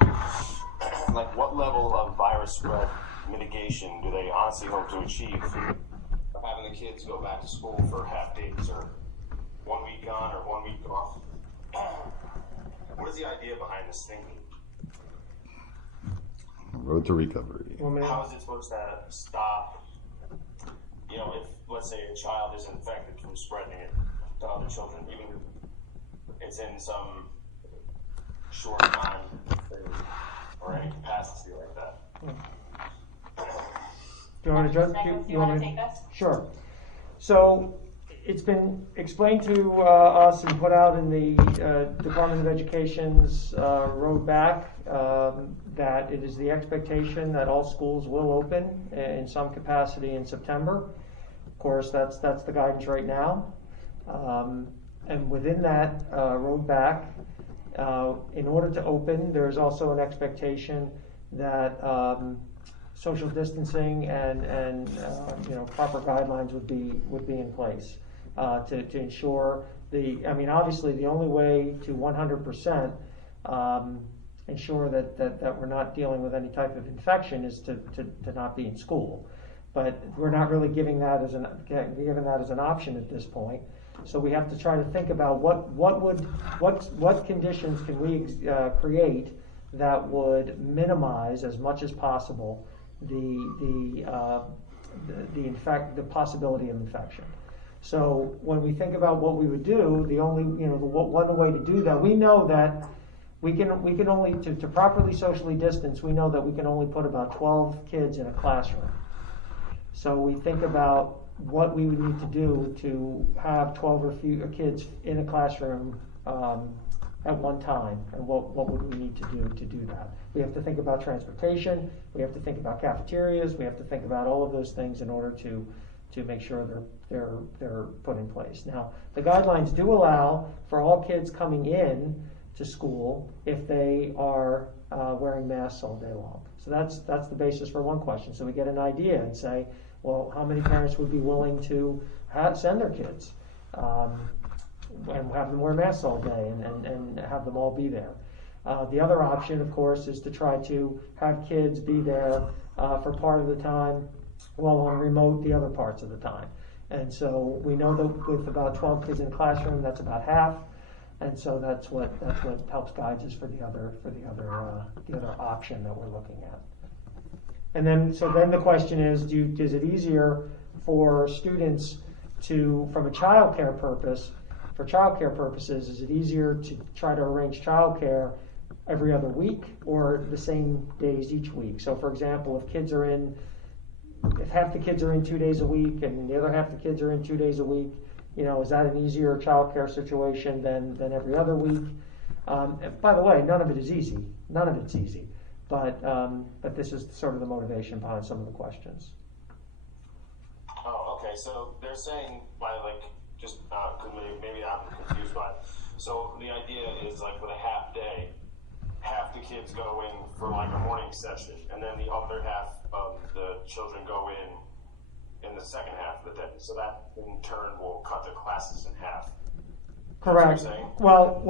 Like, what level of virus spread mitigation do they honestly hope to achieve? Having the kids go back to school for half days, or 1 week on or 1 week off. What is the idea behind this thinking? Road to recovery. How is it supposed to stop? If, let's say, a child is infected from spreading it to other children, even if it's in some short time or any capacity like that. Do you want to take this? Sure. So it's been explained to us and put out in the Department of Education's road back that it is the expectation that all schools will open in some capacity in September. Of course, that's the guidance right now. And within that road back, in order to open, there's also an expectation that social distancing and proper guidelines would be in place to ensure obviously the only way to 100% ensure that we're not dealing with any type of infection is to not be in school. But we're not really giving that as an option at this point. So we have to try to think about what conditions can we create that would minimize as much as possible the possibility of infection. So when we think about what we would do, one way to do that, we know that we can only to properly socially distance. We know that we can only put about 12 kids in a classroom. So we think about what we would need to do to have 12 or fewer kids in a classroom at one time, and what would we need to do that. We have to think about transportation, we have to think about cafeterias, we have to think about all of those things in order to make sure they're put in place. Now, the guidelines do allow for all kids coming in to school if they are wearing masks all day long. So that's the basis for one question. So we get an idea and say, well, how many parents would be willing to send their kids and have them wear masks all day and have them all be there? The other option, of course, is to try to have kids be there for part of the time while on remote the other parts of the time. And so we know that with about 12 kids in a classroom, that's about half. And so that's what helps guide us for the other option that we're looking at. And then the question is, is it easier for students to, from a childcare purposes, is it easier to try to arrange childcare every other week or the same days each week? So, for example, if half the kids are in 2 days a week and the other half the kids are in 2 days a week, is that an easier childcare situation than every other week? By the way, none of it is easy. None of it's easy. But this is sort of the motivation behind some of the questions. Oh, okay. So they're saying maybe I'm confused by it. So the idea is with a half day, half the kids go in for a morning session, and then the other half of the children go in the second half of the day. So that in turn will cut the classes in half. Correct. Well,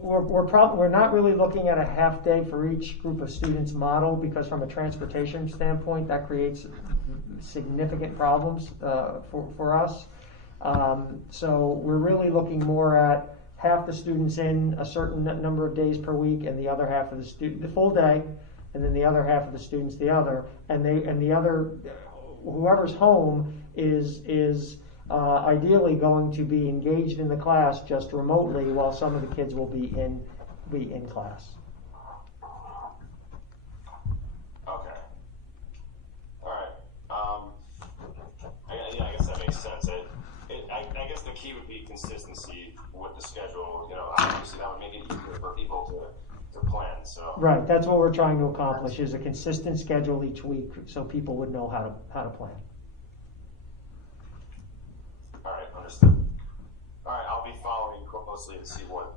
we're not really looking at a half day for each group of students model, because from a transportation standpoint, that creates significant problems for us. So we're really looking more at half the students in a certain number of days per week, and the other half of the full day, and then the other half of the students the other, and the other, whoever's home is ideally going to be engaged in the class just remotely, while some of the kids will be in class. Okay. All right. I guess that makes sense. I guess the key would be consistency with the schedule. Obviously that would make it easier for people to plan. So. Right. That's what we're trying to accomplish: is a consistent schedule each week, so people would know how to plan. All right, understood. All right, I'll be following closely to see what,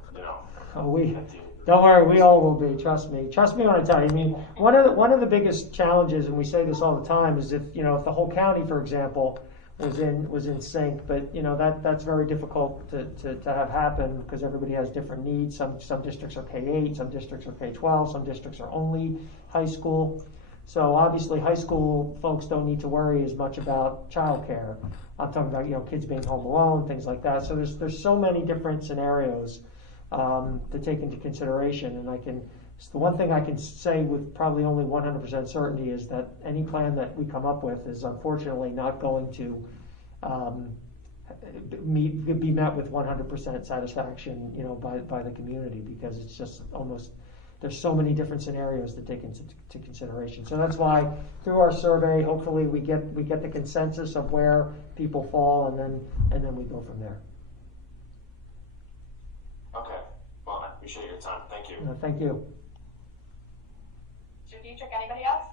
Don't worry, we all will be. Trust me when I tell you. One of the biggest challenges, and we say this all the time, is if the whole county, for example, was in sync. But that's very difficult to have happen, because everybody has different needs. Some districts are K-8, some districts are K-12, some districts are only high school. So obviously, high school folks don't need to worry as much about childcare. I'm talking about kids being home alone, things like that. So there's so many different scenarios to take into consideration. And the one thing I can say with probably only 100% certainty is that any plan that we come up with is unfortunately not going to be met with 100% satisfaction, by the community, because it's just almost, there's so many different scenarios to take into consideration. So that's why through our survey, hopefully we get the consensus of where people fall, and then we go from there. Okay. Well, I appreciate your time. Thank you. Thank you. Mr. Dietrich, anybody else?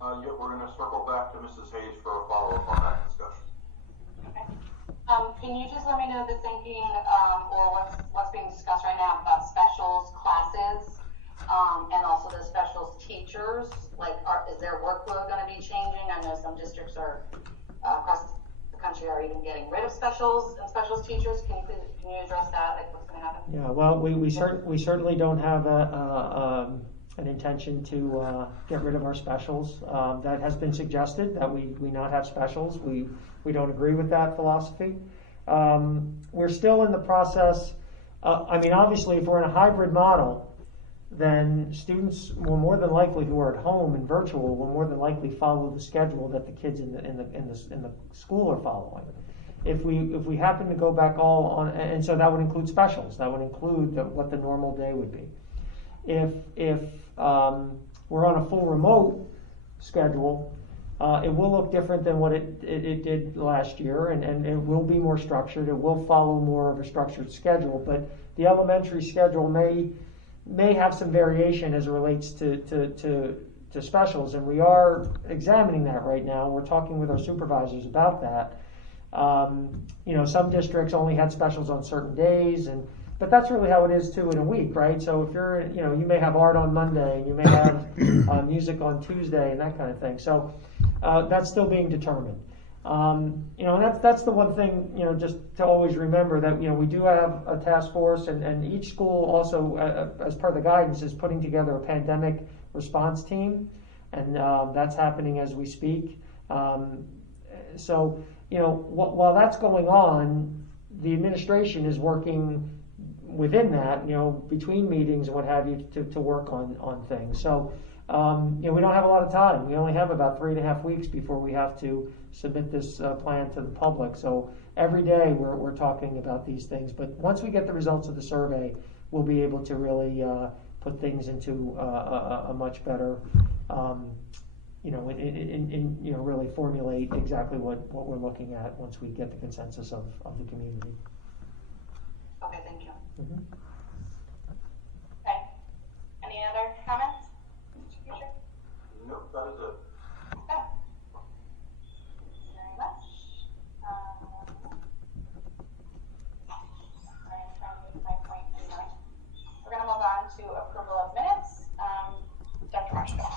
Yeah, we're going to circle back to Mrs. Hayes for a follow-up on that discussion. Okay. Can you just let me know the thinking, or what's being discussed right now about specials classes, and also the specials teachers? Like, is their workload going to be changing? I know some districts are across the country are even getting rid of specials and specials teachers. Can you address that? Like, what's going to happen? Yeah. Well, we certainly don't have an intention to get rid of our specials. That has been suggested, that we not have specials. We don't agree with that philosophy. We're still in the process. Obviously, if we're in a hybrid model, then students will more than likely, who are at home and virtual, will more than likely follow the schedule that the kids in the school are following. If we happen to go back all on, and so that would include specials. That would include what the normal day would be. If we're on a full remote schedule, it will look different than what it did last year, and it will be more structured. It will follow more of a structured schedule, but the elementary schedule may have some variation as it relates to specials, and we are examining that right now. We're talking with our supervisors about that. Some districts only had specials on certain days, but that's really how it is too in a week, right? So if you're, you may have art on Monday, you may have music on Tuesday, and that kind of thing. So that's still being determined. And that's the one thing, just to always remember that, we do have a task force, and each school also, as per the guidance, is putting together a pandemic response team, and that's happening as we speak. So, while that's going on, the administration is working within that, between meetings and what have you, to work on things. So, we don't have a lot of time. We only have about 3.5 weeks before we have to submit this plan to the public. So every day we're talking about these things. But once we get the results of the survey, we'll be able to really put things into a much better, really formulate exactly what we're looking at once we get the consensus of the community. Okay, thank you. Mm-hmm. Okay. Any other comments? Nope, that is it. Okay. Thank you very much. We're going to move on to approval of minutes. Dr. Marshall.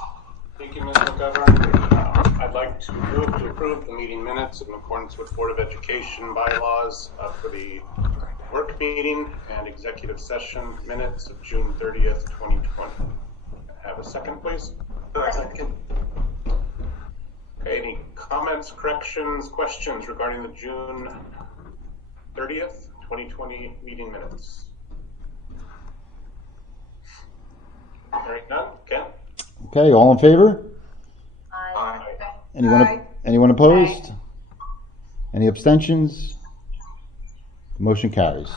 Thank you, Ms. McGovern. I'd like to move to approve the meeting minutes in accordance with Board of Education bylaws for the work meeting and executive session minutes of June 30th, 2020. Have a second, please. Second. Okay, any comments, corrections, questions regarding the June 30th, 2020 meeting minutes? Hearing none. Ken? Okay, all in favor? Aye. Anyone opposed? Aye. Any abstentions? The motion carries.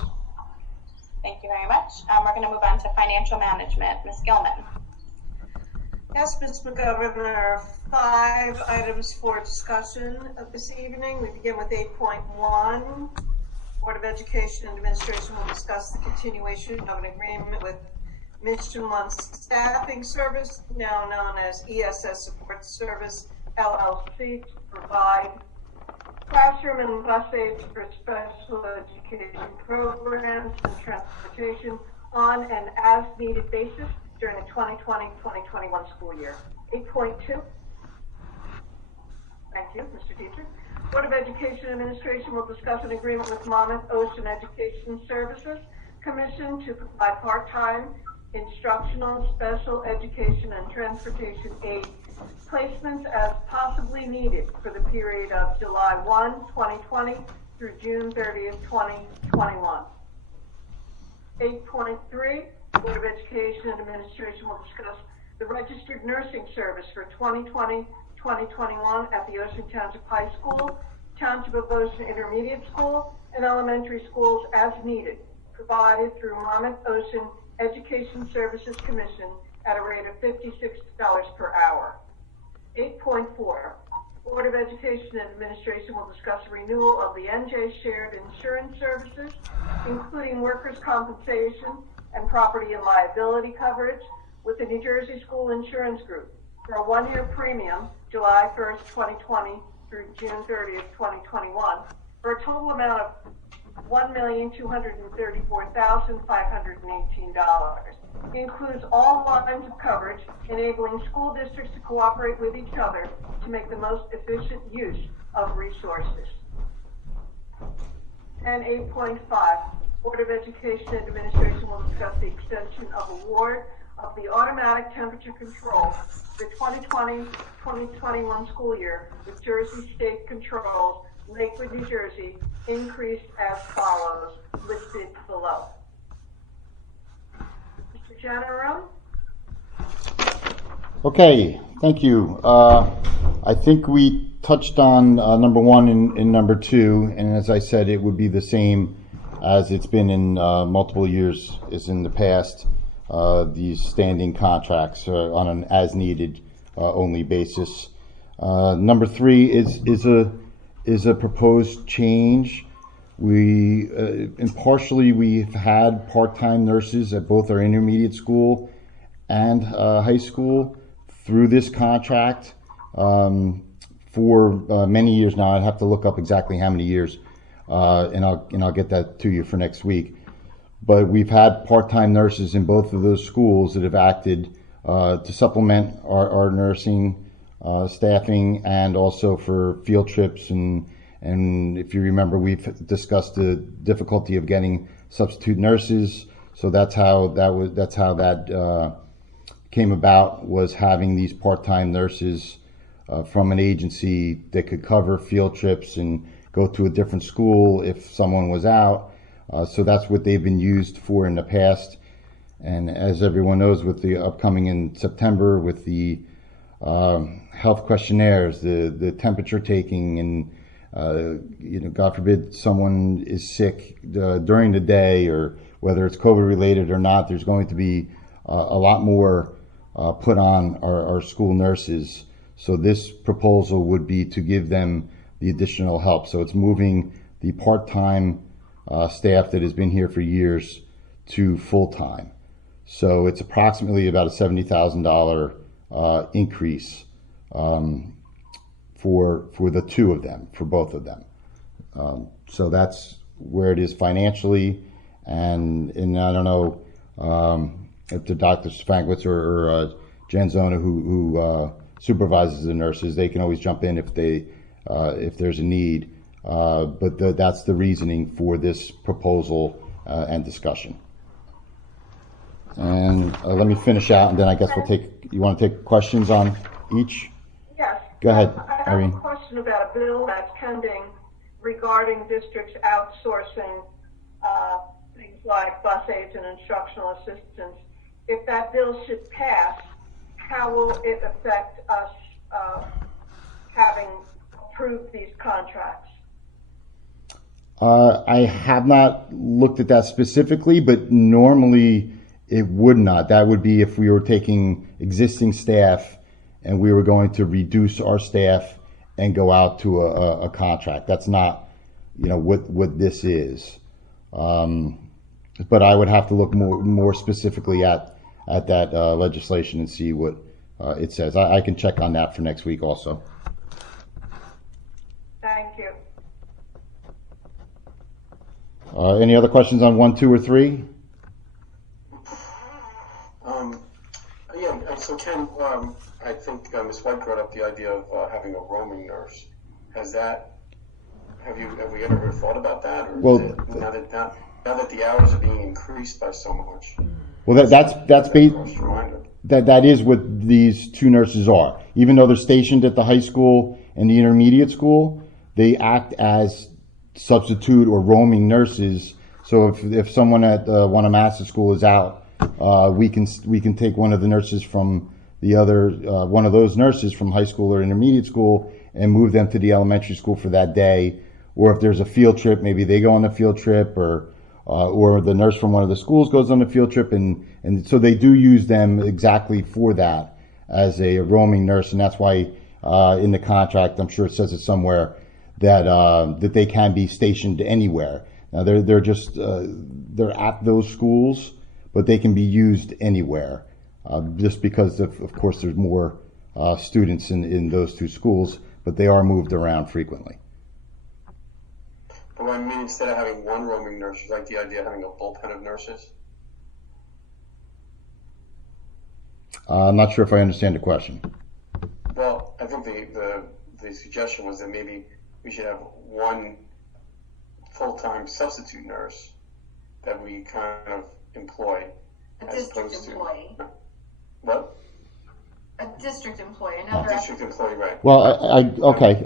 Thank you very much. We're going to move on to financial management. Ms. Gilman. Yes, Ms. McGovern, there are 5 items for discussion this evening. We begin with 8.1. Board of Education and Administration will discuss the continuation of an agreement with Mission One Staffing Service, now known as ESS Support Service, LLC, to provide classroom and bus aids for special education programs and transportation on an as-needed basis during the 2020-2021 school year. 8.2. Thank you, Mr. Dietrich. Board of Education Administration will discuss an agreement with Monmouth Ocean Education Services Commission to provide part-time instructional, special education, and transportation aid placements as possibly needed for the period of July 1, 2020 through June 30th, 2021. 8.3, Board of Education and Administration will discuss the registered nursing service for 2020-2021 at the Ocean Township High School, Township of Ocean Intermediate School, in elementary schools as needed, provided through Monmouth Ocean Education Services Commission at a rate of $56 per hour. 8.4. Board of Education and Administration will discuss a renewal of the NJ Shared Insurance Services, including workers' compensation and property and liability coverage, with the New Jersey School Insurance Group for a one-year premium, July 1st, 2020 through June 30th, 2021, for a total amount of $1,234,518. It includes all lines of coverage, enabling school districts to cooperate with each other to make the most efficient use of resources. And 8.5, Board of Education and Administration will discuss the extension of award of the automatic temperature control for the 2020-2021 school year with Jersey State Controls, Lakewood, New Jersey, increased as follows, listed below. Mr. General? Okay, thank you. I think we touched on number one and number two, and as I said, it would be the same as it's been in multiple years as in the past. These standing contracts on an as-needed only basis. Number three is a proposed change. Partially we've had part-time nurses at both our intermediate school and high school through this contract for many years now. I'd have to look up exactly how many years, and I'll get that to you for next week. But we've had part-time nurses in both of those schools that have acted to supplement our nursing staffing, and also for field trips. And if you remember, we've discussed the difficulty of getting substitute nurses. So that's how that came about, was having these part-time nurses from an agency that could cover field trips and go to a different school if someone was out. So that's what they've been used for in the past. And as everyone knows, with the upcoming in September, with the health questionnaires, the temperature taking, and God forbid someone is sick during the day, or whether it's COVID related or not, there's going to be a lot more put on our school nurses. So this proposal would be to give them the additional help. So it's moving the part-time staff that has been here for years to full-time. So it's approximately about a $70,000 increase for the two of them, for both of them. So that's where it is financially, and I don't know if the Dr. Spankwitz or Jen Zona, who supervises the nurses, they can always jump in if there's a need. But that's the reasoning for this proposal and discussion. And let me finish out, and then I guess you want to take questions on each? Yes. Go ahead, I Irene. have a question about a bill that's pending regarding districts outsourcing things like bus aides and instructional assistants. If that bill should pass, how will it affect us having approved these contracts? I have not looked at that specifically, but normally it would not. That would be if we were taking existing staff and we were going to reduce our staff and go out to a contract. That's not, what this is. But I would have to look more specifically at that legislation and see what it says. I can check on that for next week also. Thank you. Any other questions on 1, 2, or 3? So Ken, I think Ms. White brought up the idea of having a roaming nurse. Have we ever thought about that? Or Well, now that the hours are being increased by so much? Well, that is what these two nurses are. Even though they're stationed at the high school and the intermediate school, they act as substitute or roaming nurses. So if someone at one of Mass's school is out, we can take one of the nurses from the other one of those nurses from high school or intermediate school and move them to the elementary school for that day, or if there's a field trip, maybe they go on a field trip, or the nurse from one of the schools goes on a field trip, and so they do use them exactly for that as a roaming nurse, and that's why in the contract, I'm sure it says it somewhere, that they can be stationed anywhere. Now they're just they're at those schools, but they can be used anywhere, just because of course there's more students in those two schools, but they are moved around frequently. Well, I mean, instead of having one roaming nurse, you like the idea of having a bullpen of nurses? I'm not sure if I understand the question. Well, I think the suggestion was that maybe we should have one full-time substitute nurse that we kind of employ. A district employee. What? A district employee. A district employee, right. Well,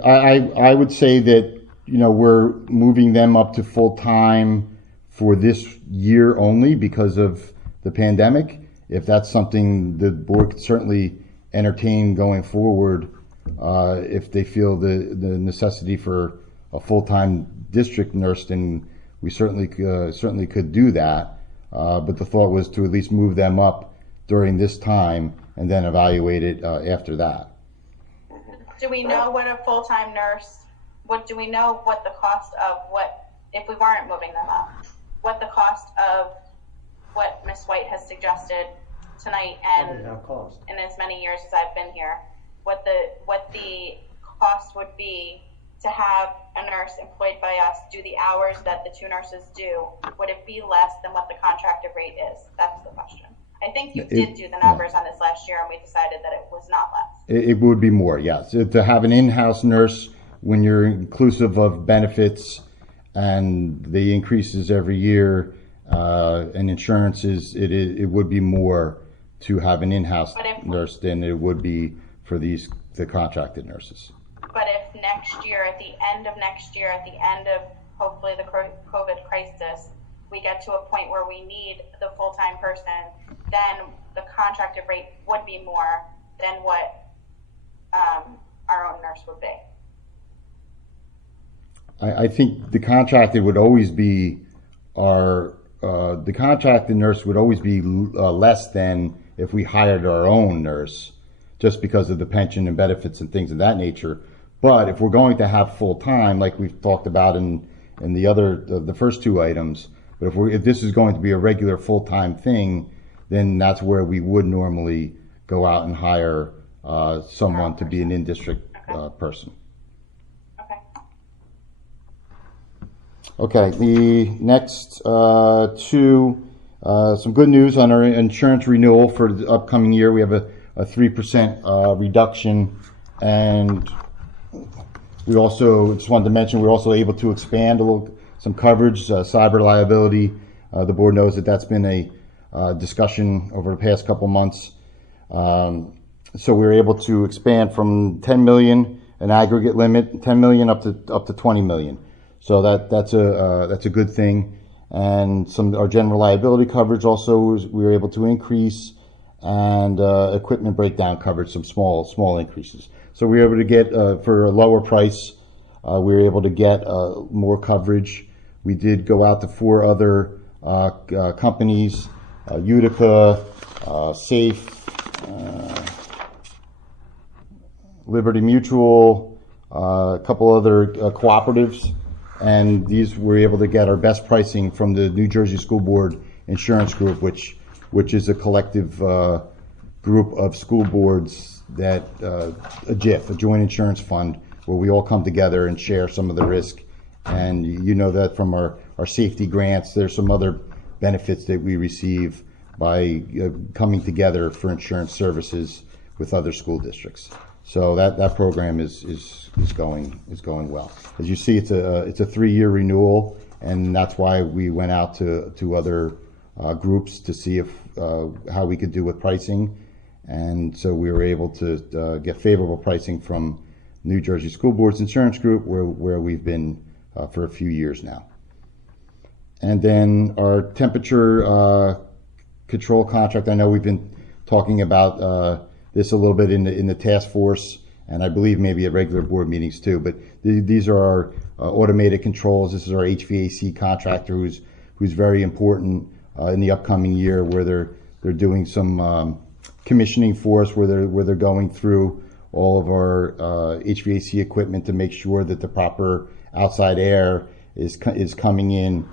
I would say that, we're moving them up to full-time for this year only because of the pandemic. If that's something the board could certainly entertain going forward, if they feel the necessity for a full-time district nurse, then we certainly could do that. But the thought was to at least move them up during this time and then evaluate it after that. Do we know what a full-time nurse? Do we know what the cost of if we weren't moving them up? What the cost of what Ms. White has suggested tonight, and in as many years as I've been here, what the cost would be to have a nurse employed by us do the hours that the two nurses do? Would it be less than what the contracted rate is? That's the question. I think you did do the numbers on this last year, and we decided that it was not less. It would be more, yes. To have an in-house nurse, when you're inclusive of benefits and the increases every year and insurances, it would be more to have an in-house nurse than it would be for the contracted nurses. But if next year, at the end of hopefully the COVID crisis, we get to a point where we need the full-time person, then the contracted rate would be more than what our own nurse would be. I think the contracted would always be the contracted nurse would always be less than if we hired our own nurse, just because of the pension and benefits and things of that nature. But if we're going to have full time, like we've talked about in the first two items, but if this is going to be a regular full time thing, then that's where we would normally go out and hire someone to be an in-district person. Okay, the next two, some good news on our insurance renewal for the upcoming year. We have a 3% reduction, and we also just wanted to mention we're also able to expand some coverage, cyber liability. The board knows that's been a discussion over the past couple months. So we were able to expand from 10 million, an aggregate limit, 10 million up to 20 million. So that's a good thing. And our general liability coverage also we were able to increase, and equipment breakdown coverage, some small increases. So we were able to get for a lower price. We were able to get more coverage. We did go out to 4 other companies: Utica, Safe, Liberty Mutual, a couple other cooperatives. And these were able to get our best pricing from the New Jersey School Board Insurance Group, which is a collective group of school boards that a JIF, a joint insurance fund, where we all come together and share some of the risk. And you know that from our safety grants, there's some other benefits that we receive by coming together for insurance services with other school districts. So that program is going well. As you see, it's a 3-year renewal, and that's why we went out to other groups to see how we could do with pricing, and so we were able to get favorable pricing from New Jersey School Boards Insurance Group, where we've been for a few years now. And then our temperature control contract. I know we've been talking about this a little bit in the task force, and I believe maybe at regular board meetings too. But these are automated controls. This is our HVAC contractor who's very important in the upcoming year, where they're doing some commissioning for us, where they're going through all of our HVAC equipment to make sure that the proper outside air is coming in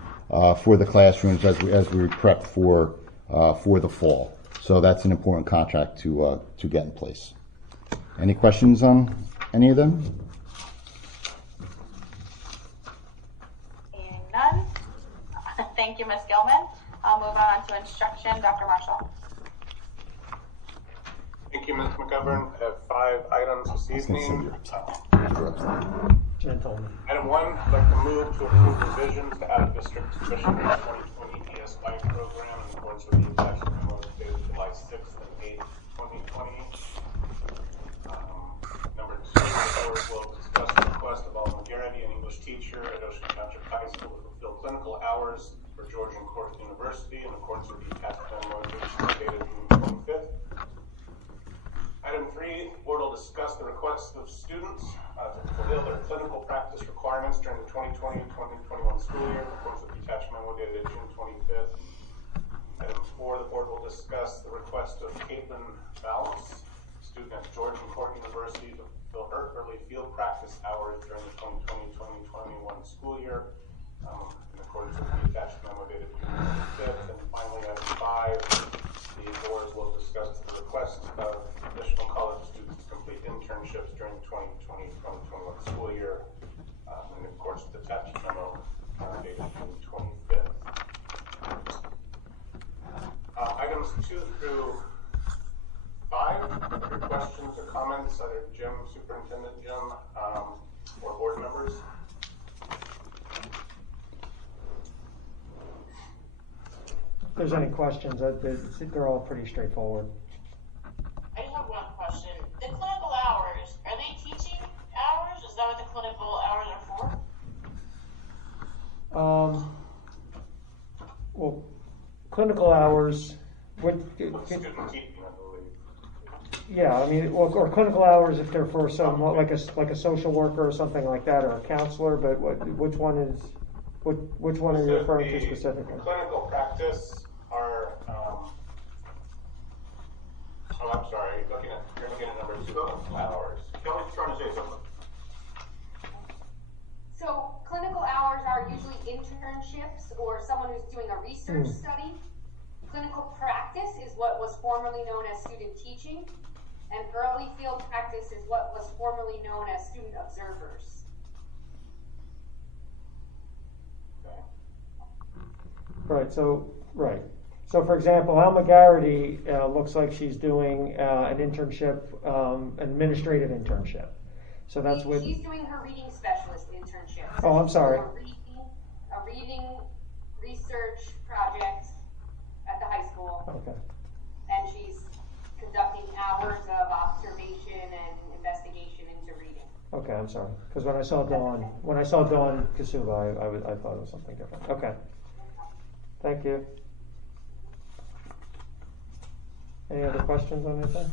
for the classrooms as we prep for the fall. So that's an important contract to get in place. Any questions on any of them? Seeing none. Thank you, Ms. Gilman. I'll move on to instruction. Dr. Marshall. Thank you, Ms. McGovern. I have 5 items this evening. Gentlemen. Item 1, I'd like to move to approve revisions to out-of-district tuition for the 2020 ESY program in accordance with the attached memo dated July 6th and 8th, 2020. Number 2, the board will discuss the request of Alma Garrity, an English teacher at Ocean Township High School, to fulfill clinical hours for Georgian Court University in accordance with the attached memo dated June 25th. Item 3, the board will discuss the request of students to fulfill their clinical practice requirements during the 2020-2021 school year in accordance with the attached memo dated June 25th. Item 4, the board will discuss the request of Caitlin Balance, student at Georgian Court University, to fulfill her early field practice hours during the 2020-2021 school year in accordance with the attached memo dated June 25th. And finally, item 5, the boards will discuss the request of additional college students to complete internships during the 2020-2021 school year in accordance with the attached memo dated June 25th. Items 2 through 5, your questions or comments, either Jim, Superintendent Jim, or board members? If there's any questions, they're all pretty straightforward. I just have one question. The clinical hours, are they teaching hours? Is that what the clinical hours are for? Well, clinical hours would. Yeah, I mean, or clinical hours if they're for some like a social worker or something like that, or a counselor. But which one are you referring to specifically? Clinical practice are. I'm sorry. You're looking at number 2 hours. Kelly's trying to say something. So clinical hours are usually internships or someone who's doing a research study. Clinical practice is what was formerly known as student teaching, and early field practice is what was formerly known as student observers. Right. So for example, Alma Garrity looks like she's doing an internship, administrative internship. So that's what she's doing her reading specialist internship. So I'm sorry. A reading research project at the high school. Okay. And she's conducting hours of observation and investigation into reading. Okay, I'm sorry. Because when I saw Dawn Kasuba, I thought it was something different. Okay. Thank you. Any other questions on anything?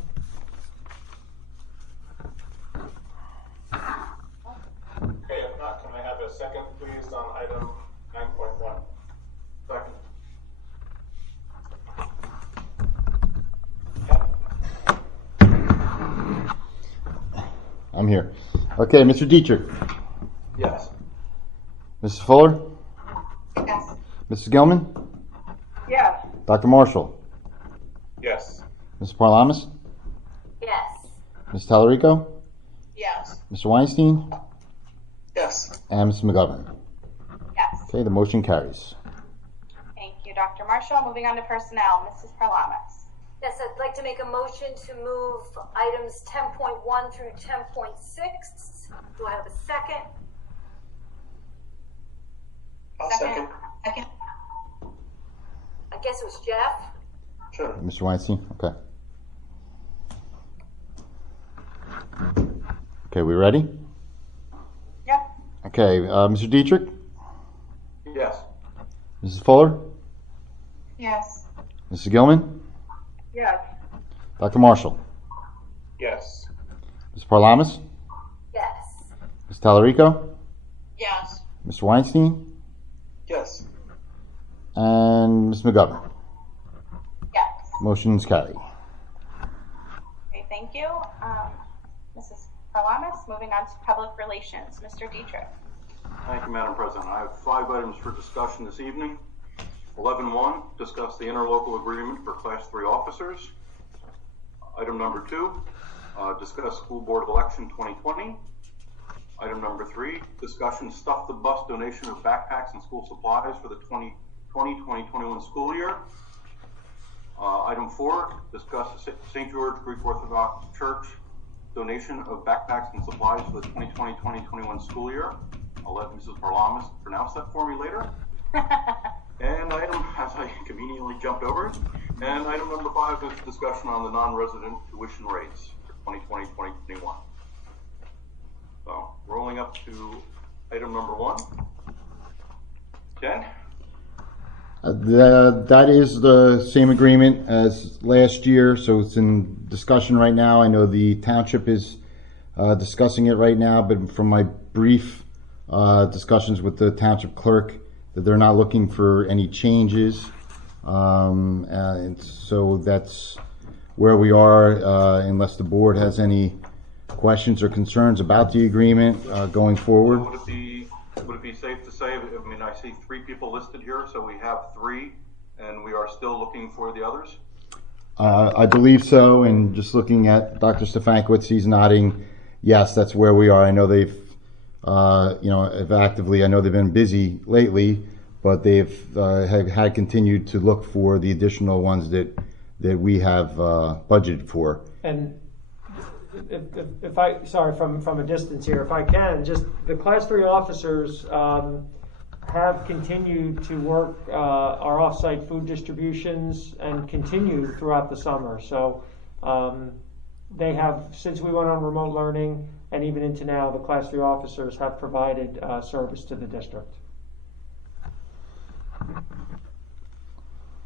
Okay, if not, can I have a second, please, on item 9.1? Second. I'm here. Okay, Mr. Dietrich. Yes. Mrs. Fuller? Yes. Mrs. Gilman? Yes. Dr. Marshall? Yes. Mrs. Parlamas? Yes. Ms. Tallarico? Yes. Mr. Weinstein? Yes. And Ms. McGovern? Yes. Okay, the motion carries. Thank you, Dr. Marshall. Moving on to personnel. Mrs. Parlamas. Yes, I'd like to make a motion to move items 10.1 through 10.6. Do I have a second? I'll second. I guess it was Jeff. Sure. Mr. Weinstein? Okay. Okay, we ready? Yeah. Okay, Mr. Dietrich? Yes. Mrs. Fuller? Yes. Mrs. Gilman? Yes. Dr. Marshall? Yes. Ms. Parlamas? Yes. Ms. Tallarico? Yes. Mr. Weinstein? Yes. And Ms. McGovern? Yes. Motion is carried. Okay, thank you. Mrs. Parlamas, moving on to public relations. Mr. Dietrich. Thank you, Madam President. I have 5 items for discussion this evening. 11.1, discuss the interlocal agreement for Class 3 officers. Item number 2, discuss school board election 2020. Item number 3, discussion stuff the bus donation of backpacks and school supplies for the 2020-2021 school year. Item 4, discuss the St. George Greek Orthodox Church donation of backpacks and supplies for the 2020-2021 school year. I'll let Mrs. Parlamas pronounce that for me later. And item, as I conveniently jumped over, and item number 5 is discussion on the non-resident tuition rates for 2020-2021. So, rolling up to item number 1. Ken? That is the same agreement as last year, so it's in discussion right now. I know the township is discussing it right now, but from my brief discussions with the township clerk, that they're not looking for any changes. And so that's where we are, unless the board has any questions or concerns about the agreement going forward. Would it be safe to say, I mean, I see 3 people listed here, so we have 3, and we are still looking for the others? I believe so, and just looking at Dr. Stefankiewicz, he's nodding, yes, that's where we are. I know they've, actively, I know they've been busy lately, but they've had continued to look for the additional ones that we have budgeted for. And if I, sorry, from a distance here, if I can, just the Class 3 officers have continued to work our off-site food distributions and continue throughout the summer. So they have, since we went on remote learning and even into now, the Class 3 officers have provided service to the district.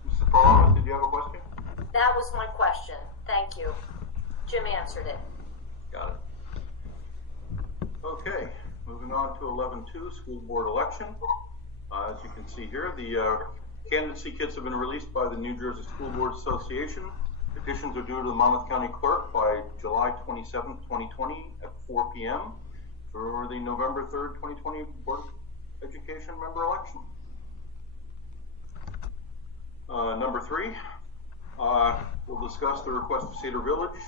Mrs. Parlamas, did you have a question? That was my question. Thank you. Jim answered it. Got it. Okay, moving on to 11.2, school board election. As you can see here, the candidacy kits have been released by the New Jersey School Board Association. Petitions are due to the Monmouth County Clerk by July 27, 2020 at 4 p.m. for the November 3rd, 2020 Board of Education member election. Number 3, we'll discuss the request of Cedar Village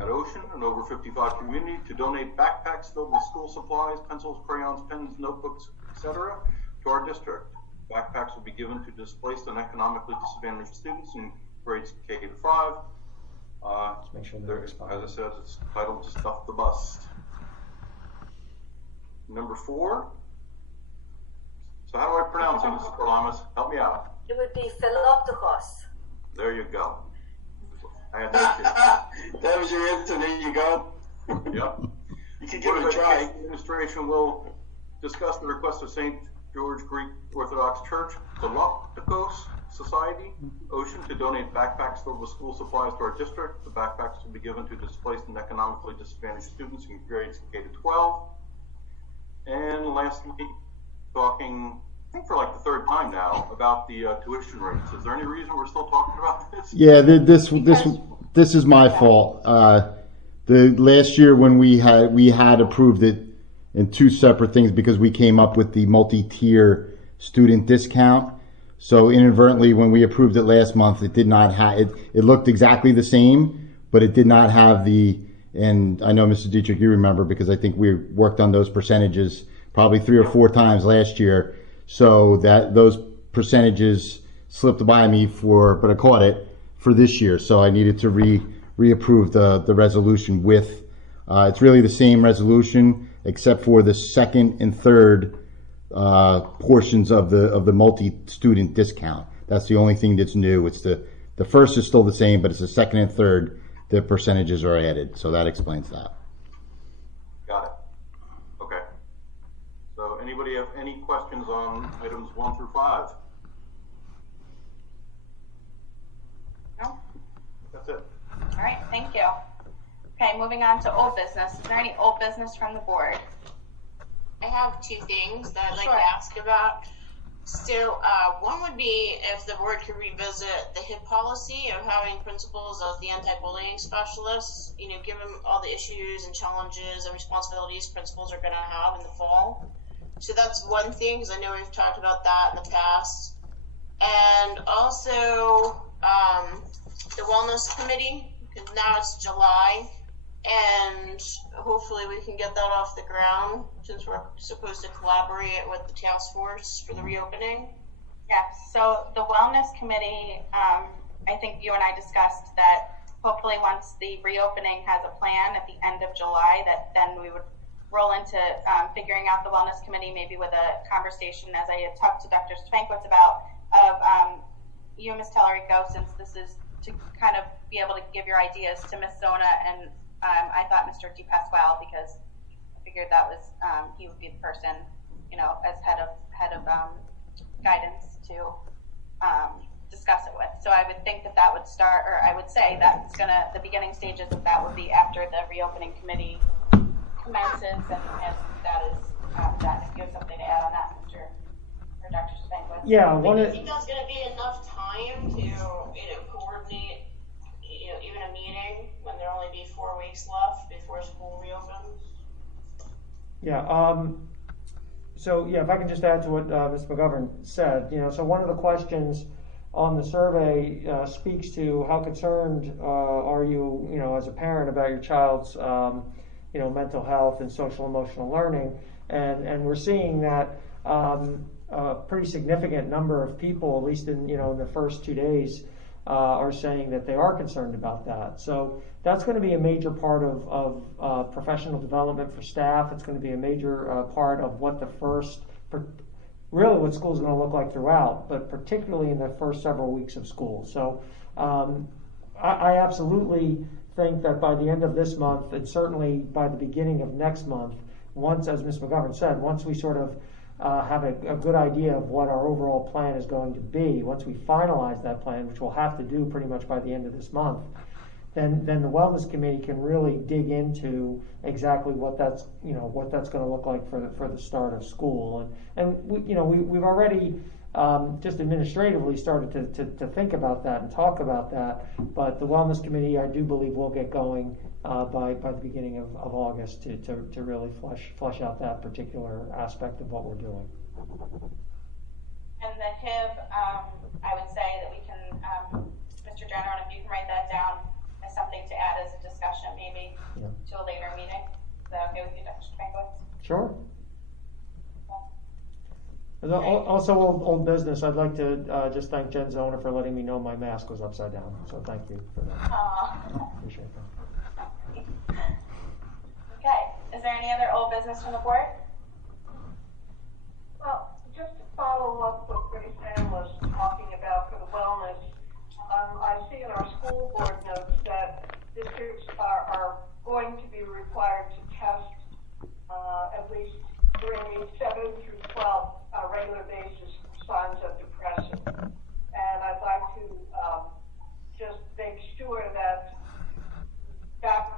at Ocean, an over 55 community, to donate backpacks filled with school supplies, pencils, crayons, pens, notebooks, etc. to our district. Backpacks will be given to displaced and economically disadvantaged students in grades K to 5. Make sure as I said, it's titled Stuff the Bus. Number 4. So how do I pronounce it, Mrs. Parlamas? Help me out. It would be Philoptochos. There you go. I had that. That was your answer. There you go. Yep. You can give it a try. Administration will discuss the request of St. George Greek Orthodox Church, Philoptochos Society, Ocean, to donate backpacks filled with school supplies to our district. The backpacks will be given to displaced and economically disadvantaged students in grades K to 12. And lastly, talking, I think for like the 3rd time now, about the tuition rates. Is there any reason we're still talking about this? Yeah, this is my fault. The last year when we had approved it in 2 separate things because we came up with the multi-tier student discount. So inadvertently, when we approved it last month, it did not have it. It looked exactly the same, but it did not have the. And I know, Mr. Dietrich, you remember because I think we worked on those percentages probably 3 or 4 times last year. So that those percentages slipped by me but I caught it for this year. So I needed to reapprove the resolution with, it's really the same resolution except for the 2nd and 3rd portions of the multi-student discount. That's the only thing that's new. It's the first is still the same, but it's the 2nd and 3rd, the percentages are added. So that explains that. Got it. Okay. So anybody have any questions on items 1 through 5? No? That's it. All right, thank you. Okay, moving on to old business. Is there any old business from the board? I have two things that I'd like Sure. to ask about. So, one would be if the board could revisit the HIP policy of having principals as the anti-bullying specialists, given all the issues and challenges and responsibilities principals are going to have in the fall. So that's one thing, because I know we've talked about that in the past. And also, the wellness committee, because now it's July, and hopefully we can get that off the ground since we're supposed to collaborate with the task force for the reopening. Yes, so the wellness committee, I think you and I discussed that hopefully once the reopening has a plan at the end of July, that then we would roll into figuring out the wellness committee, maybe with a conversation, as I had talked to Dr. Spankwitz about, of you, Ms. Tellerico, since this is to kind of be able to give your ideas to Ms. Zona, and I thought Mr. DePasquale, because I figured that was he would be the person, as head of guidance to discuss it with. So I would think that would start, or I would say that's the beginning stages of that would be after the reopening committee commences, and that is that. If you have something to add on that, Mr. or Dr. Spankwitz. Yeah, Do you think that's going to be enough time to coordinate, even a meeting when there only be 4 weeks left before school reopens? Yeah. So yeah, if I can just add to what Ms. McGovern said, so one of the questions on the survey speaks to how concerned are you, as a parent about your child's, mental health and social emotional learning, and we're seeing that a pretty significant number of people, at least in the first 2 days, are saying that they are concerned about that. So that's going to be a major part of professional development for staff. It's going to be a major part of what what school is going to look like throughout, but particularly in the first several weeks of school. So I absolutely think that by the end of this month, and certainly by the beginning of next month, once, as Ms. McGovern said, once we sort of have a good idea of what our overall plan is going to be, once we finalize that plan, which we'll have to do pretty much by the end of this month, then the wellness committee can really dig into exactly what that's going to look like for the start of school, and we've already just administratively started to think about that and talk about that, but the wellness committee, I do believe, will get going by the beginning of August to really flesh out that particular aspect of what we're doing. And the HIB, I would say that we can, Mr. General, if you can write that down as something to add as a discussion, maybe to a later meeting. Is that okay with you, Dr. Spankwitz? Sure. Also, old business, I'd like to just thank Jen Zona for letting me know my mask was upside down. So thank you for that. Appreciate that. Okay. Is there any other old business from the board? Well, just to follow up what Grace Ann was talking about for the wellness, I see in our school board notes that districts are going to be required to test at least grades 7 through 12 on a regular basis signs of depression. And I'd like to just make sure that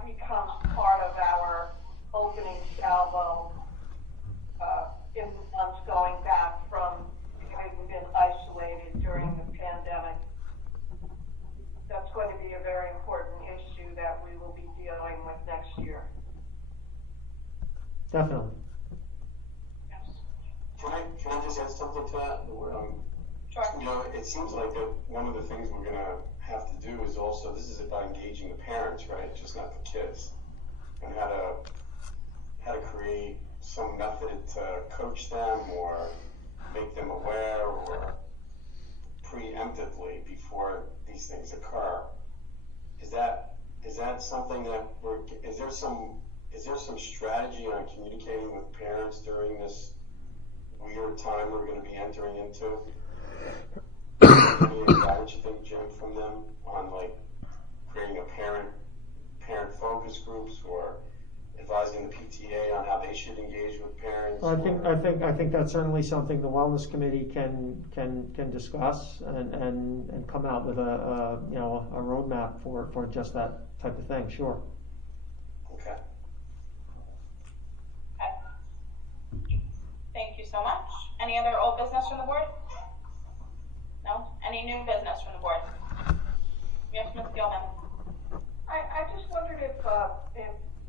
becomes part of our opening salvo in the months going back from having been isolated during the pandemic. That's going to be a very important issue that we will be dealing with next year. Definitely. Can I just add something to that? Sure. It seems like that one of the things we're going to have to do is also, this is about engaging the parents, right? Just not the kids. And how to create some method to coach them or make them aware or preemptively before these things occur. Is that something that is there some strategy on communicating with parents during this weird time we're going to be entering into? Any guidance you think, Jim, from them on creating a parent focus groups or advising the PTA on how they should engage with parents? Well, I think that's certainly something the wellness committee can discuss and come out with a roadmap for just that type of thing. Sure. Okay. Any other old business from the board? No? Any new business from the board? Yes, Ms. Gilman. I just wondered if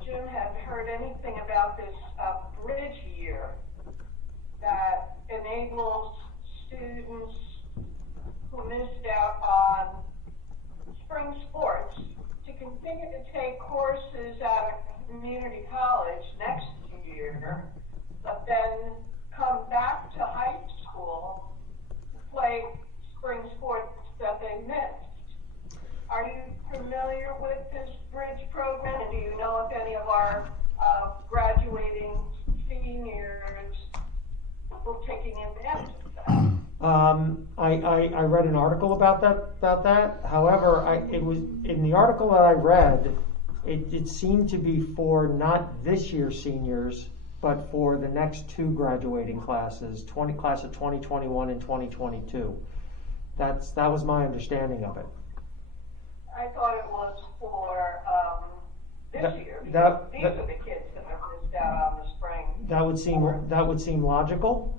Jim had heard anything about this bridge year that enables students who missed out on spring sports to continue to take courses at a community college next year, but then come back to high school to play spring sports that they missed. Are you familiar with this bridge program, and do you know if any of our graduating seniors were taking advantage of that? I read an article about that. However, it was in the article that I read. It seemed to be for not this year's seniors, but for the next two graduating classes, class of 2021 and 2022. That was my understanding of it. I thought it was for this year. These are the kids that have missed out on the spring. That would seem logical,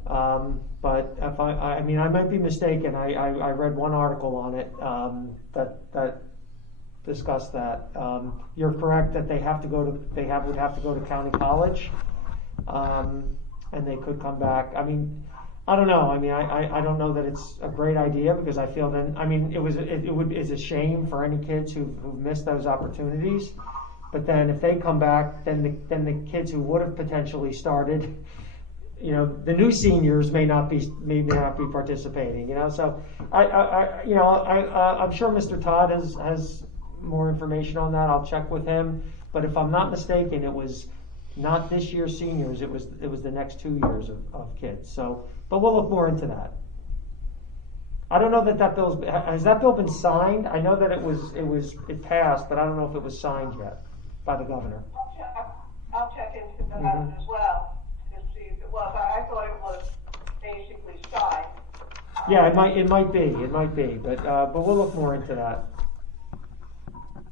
but if I mean I might be mistaken. I read one article on it that discussed that. You're correct that they would have to go to county college, and they could come back. I mean, I don't know. I mean, I don't know that it's a great idea, because I feel then, I mean, it's a shame for any kids who've missed those opportunities. But then if they come back, then the kids who would have potentially started, the new seniors may not be participating. So I'm sure Mr. Todd has more information on that. I'll check with him. But if I'm not mistaken, it was not this year's seniors. It was the next 2 years of kids. So, but we'll look more into that. I don't know has that bill been signed? I know that it passed, but I don't know if it was signed yet by the governor. I'll check into that as well to see if it was. I thought it was basically signed. Yeah, it might be, but we'll look more into that.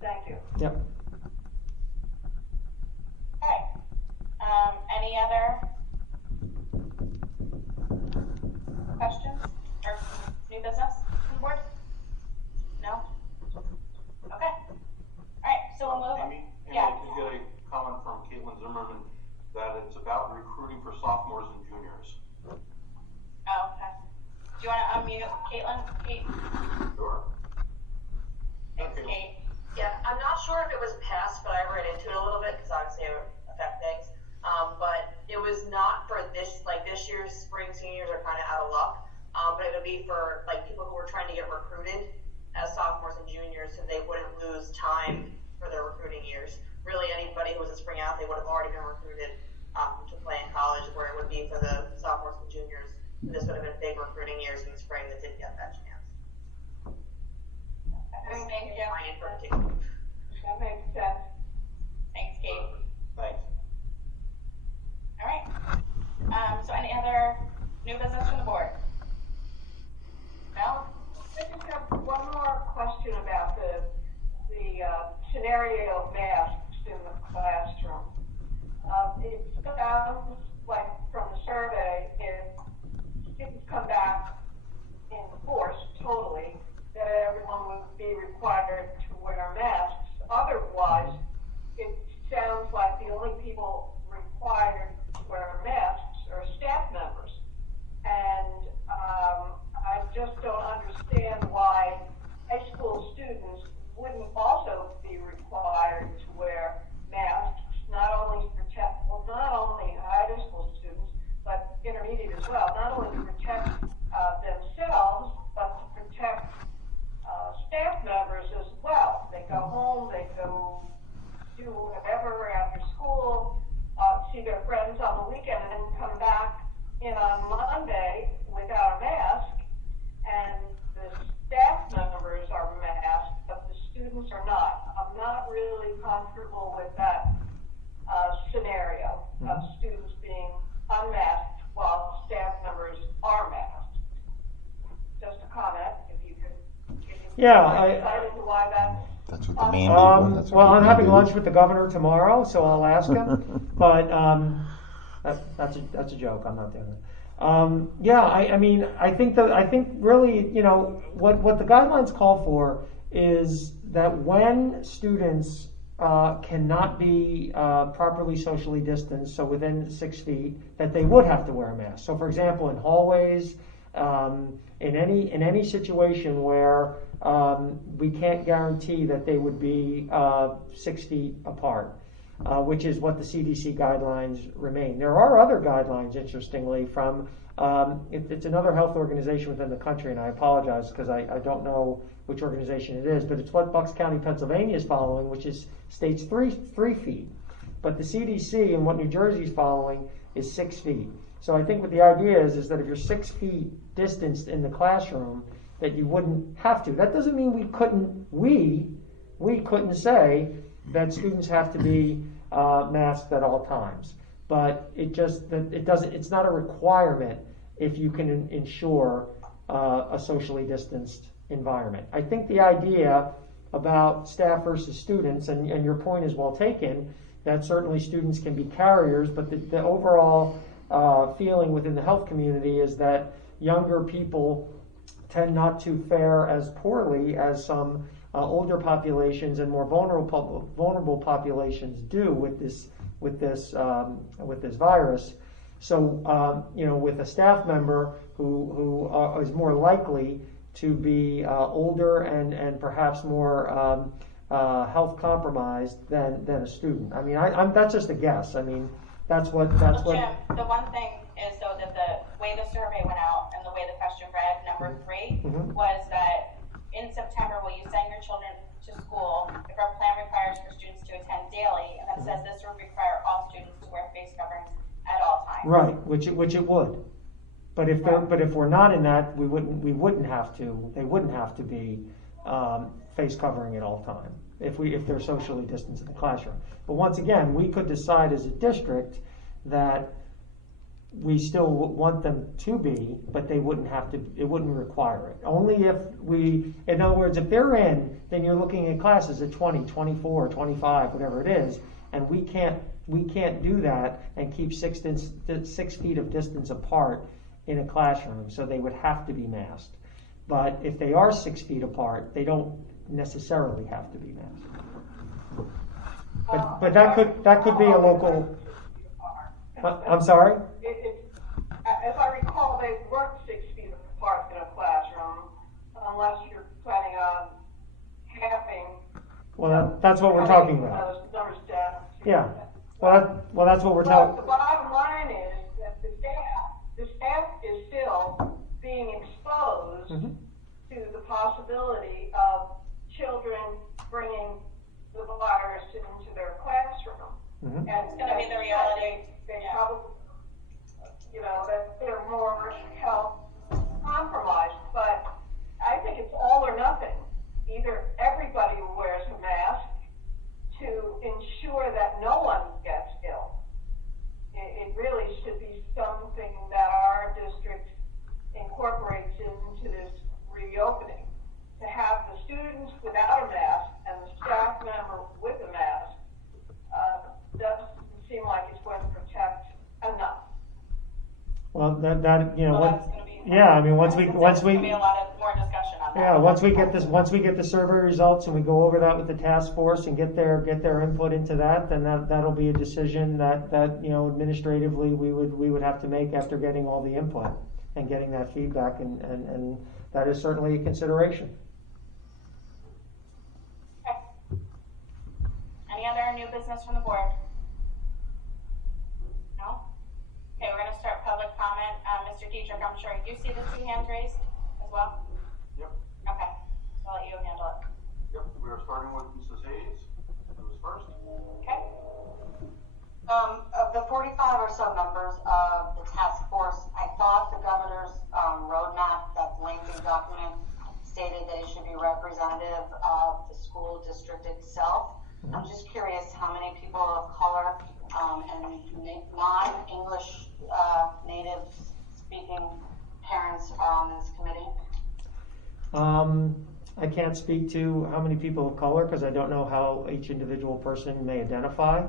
Thank you. Yep. Okay. Any other questions or new business on the board? No? Okay. All right, so we'll move. Amy, Yeah. I did get a comment from Caitlin Zimmerman that it's about recruiting for sophomores and juniors. Oh, okay. Do you want to unmute Caitlin? Kate? Sure. Thanks, Kate. Yeah, I'm not sure if it was passed, but I read into it a little bit because obviously it would affect things. But it was not for this year's spring seniors are kind of out of luck. But it would be for people who were trying to get recruited as sophomores and juniors, so they wouldn't lose time for their recruiting years. Really, anybody who was a spring athlete would have already been recruited to play in college, where it would be for the sophomores and juniors. This would have been big recruiting years in the spring that didn't get that chance. Thank you. That makes sense. Thanks, Kate. Thanks. All right. So any other new business from the board? No? I just have one more question about the scenario of masks in the classroom. It sounds like from the survey, if students come back in force totally, that everyone would be required to wear masks. Otherwise, it sounds like the only people required to wear masks are staff members. And I just don't understand why high school students wouldn't also be required to wear masks, not only high school students, but intermediate as well, not only to protect themselves, but to protect staff members as well. They go home, they go do whatever after school, see their friends on the weekend, and then come back in on Monday without a mask, and the staff members are masked, but the students are not. I'm not really comfortable with that scenario of students being unmasked while staff members are masked. Just a comment, if you could. That's what the mandate. Well, I'm having lunch with the governor tomorrow, so I'll ask him. But that's a joke. I'm not doing I mean, I think really, you know, what the guidelines call for is that when students cannot be properly socially distanced, so within 6 feet, that they would have to wear a mask. So, for example, in hallways, in any situation where we can't guarantee that they would be 6 feet apart, which is what the CDC guidelines remain. There are other guidelines, interestingly, from it's another health organization within the country, and I apologize because I don't know which organization it is, but it's what Bucks County, Pennsylvania is following, which is states 3 feet. But the CDC and what New Jersey is following is 6 feet. So I think what the idea is that if you're 6 feet distanced in the classroom, that you wouldn't have to. That doesn't mean we couldn't say that students have to be masked at all times. But it's not a requirement if you can ensure a socially distanced environment. I think the idea about staff versus students, and your point is well taken, that certainly students can be carriers, but the overall feeling within the health community is that younger people tend not to fare as poorly as some older populations and more vulnerable populations do with this virus. So, with a staff member who is more likely to be older and perhaps more health compromised than a student. I mean, that's just a guess. I mean, that's what. Jim, the one thing is though that the way the survey went out and the way the question read, number 3, was that in September, will you send your children to school if our plan requires for students to attend daily, and then says this would require all students to wear face coverings at all times. Right, which it would. But if we're not in that, we wouldn't have to. They wouldn't have to be face covering at all time if they're socially distanced in the classroom. But once again, we could decide as a district that we still want them to be, but they wouldn't have to. It wouldn't require it. Only if in other words, if they're in, then you're looking at classes at 20, 24, 25, whatever it is, and we can't do that and keep 6 feet of distance apart in a classroom, so they would have to be masked. But if they are 6 feet apart, they don't necessarily have to be masked. But that could be a local. I'm sorry? If I recall, they weren't 6 feet apart in a classroom, unless you're planning on halving. Well, that's what we're talking about. Yeah. Well, that's what we're talking. The bottom line is that the staff is still being exposed to the possibility of children bringing the virus into their classroom. And it's going to be the reality. They probably, that they're more health compromised. But I think it's all or nothing. Either everybody wears a mask to ensure that no one gets ill. It really should be something that our district incorporates into this reopening. To have the students without a mask and the staff member with a mask doesn't seem like it's going to protect enough. Well, once we be a lot of more discussion on that. Yeah, once we get the survey results and we go over that with the task force and get their input into that, then that'll be a decision that administratively we would have to make after getting all the input and getting that feedback, and that is certainly a consideration. Okay. Any other new business from the board? No? Okay, we're going to start public comment. Mr. Dietrich, I'm sure you see the 2 hands raised as well? Yep. Okay, so I'll let you handle it. Yep, we are starting with Mrs. Hayes, who is first. Okay. Of the 45 or so members of the task force, I thought the governor's roadmap, that lengthy document, stated that it should be representative of the school district itself. I'm just curious how many people of color and non-English native speaking parents are on this committee. I can't speak to how many people of color because I don't know how each individual person may identify.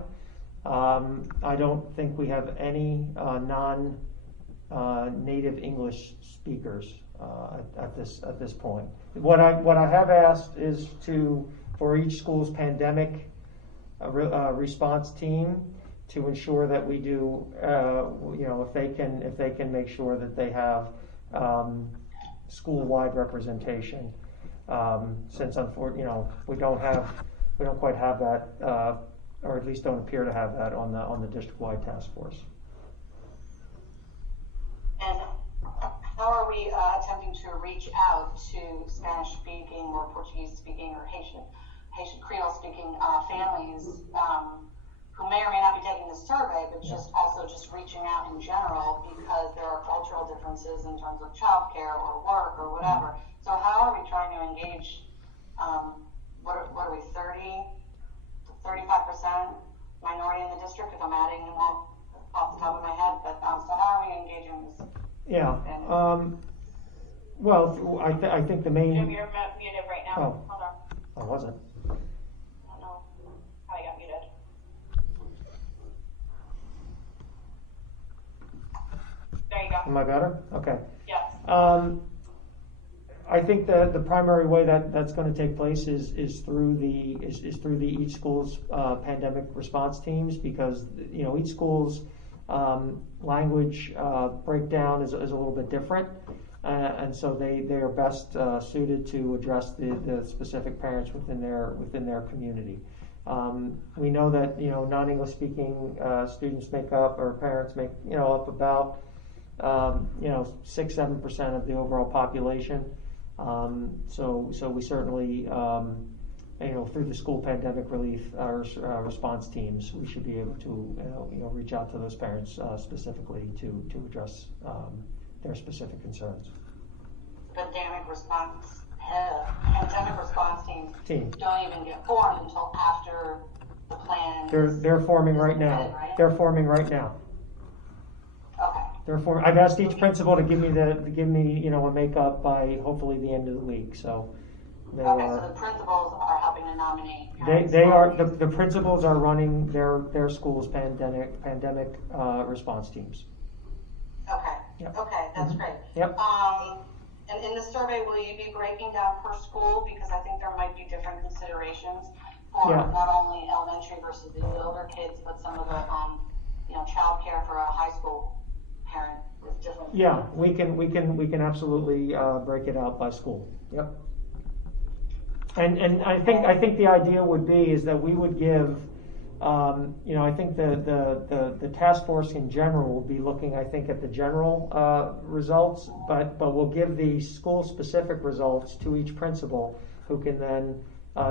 I don't think we have any native English speakers at this point. What I have asked is for each school's pandemic response team to ensure that we do, if they can make sure that they have school-wide representation, since unfortunately, we don't quite have that, or at least don't appear to have that on the district-wide task force. And how are we attempting to reach out to Spanish-speaking or Portuguese-speaking or Haitian Creole-speaking families who may or may not be taking the survey, but just reaching out in general, because there are cultural differences in terms of childcare or work or whatever. So how are we trying to engage? What are we, 30 to 35% minority in the district? If I'm adding them all off the top of my head, but so how are we engaging this? Yeah. Well, I think the main. Jim, you're muted right now. Oh. Hold on. I wasn't. I don't know how I got muted. There you go. Am I better? Okay. Yes. I think the primary way that's going to take place is through the each school's pandemic response teams, because each school's language breakdown is a little bit different, and so they are best suited to address the specific parents within their community. We know that non-English speaking students make up, or parents make up about 6-7% of the overall population. So we certainly, through the school pandemic relief response teams, we should be able to, reach out to those parents specifically to address their specific concerns. Pandemic response teams don't even get formed until after the plan. They're forming right now. Right? They're forming right now. Okay. I've asked each principal to give me a makeup by hopefully the end of the week. So so the principals are helping to nominate. The principals are running their school's pandemic response teams. Okay. Yep. Okay, that's great. Yep. And in the survey, will you be breaking down per school, because I think there might be different considerations for not only elementary versus the older kids, but some of the child care for a high school parent is different. Yeah, we can absolutely break it out by school. Yep. And I think the idea would be is that we would give, I think the task force in general will be looking, I think, at the general results, but we'll give the school specific results to each principal, who can then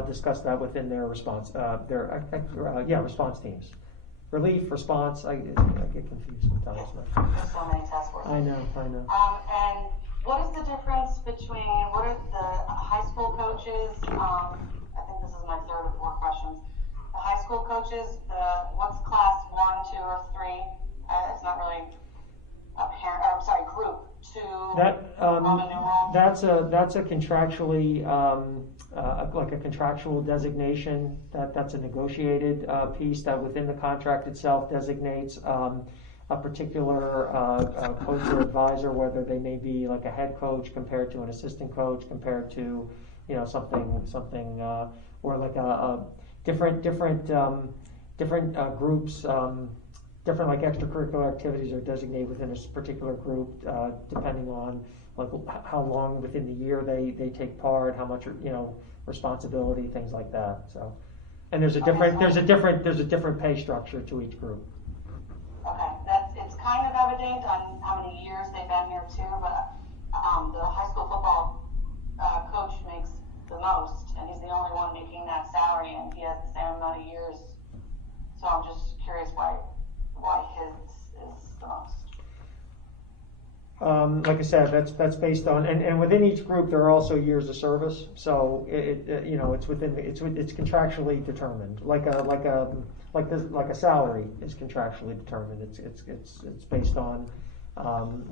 discuss that within their response response teams. Relief, response, I get confused sometimes. There's so many task forces. I know. And what is the difference between, what are the high school coaches, I think this is my third or fourth questions. The high school coaches, what's class 1, 2, or 3? It's not really group 2, Roman numeral. That's a contractually, like a contractual designation, that's a negotiated piece that within the contract itself designates a particular coach or advisor, whether they may be like a head coach compared to an assistant coach, compared to something or like a different groups, different like extracurricular activities are designated within a particular group, depending on like how long within the year they take part, how much responsibility, things like that. So, and there's a different pay structure to each group. Okay, it's kind of evident on how many years they've been here too, but the high school football coach makes the most, and he's the only one making that salary, and he has the same amount of years. So I'm just curious why his is the most. Like I said, that's based on, and within each group there are also years of service. So it's contractually determined, like a salary is contractually determined. It's based on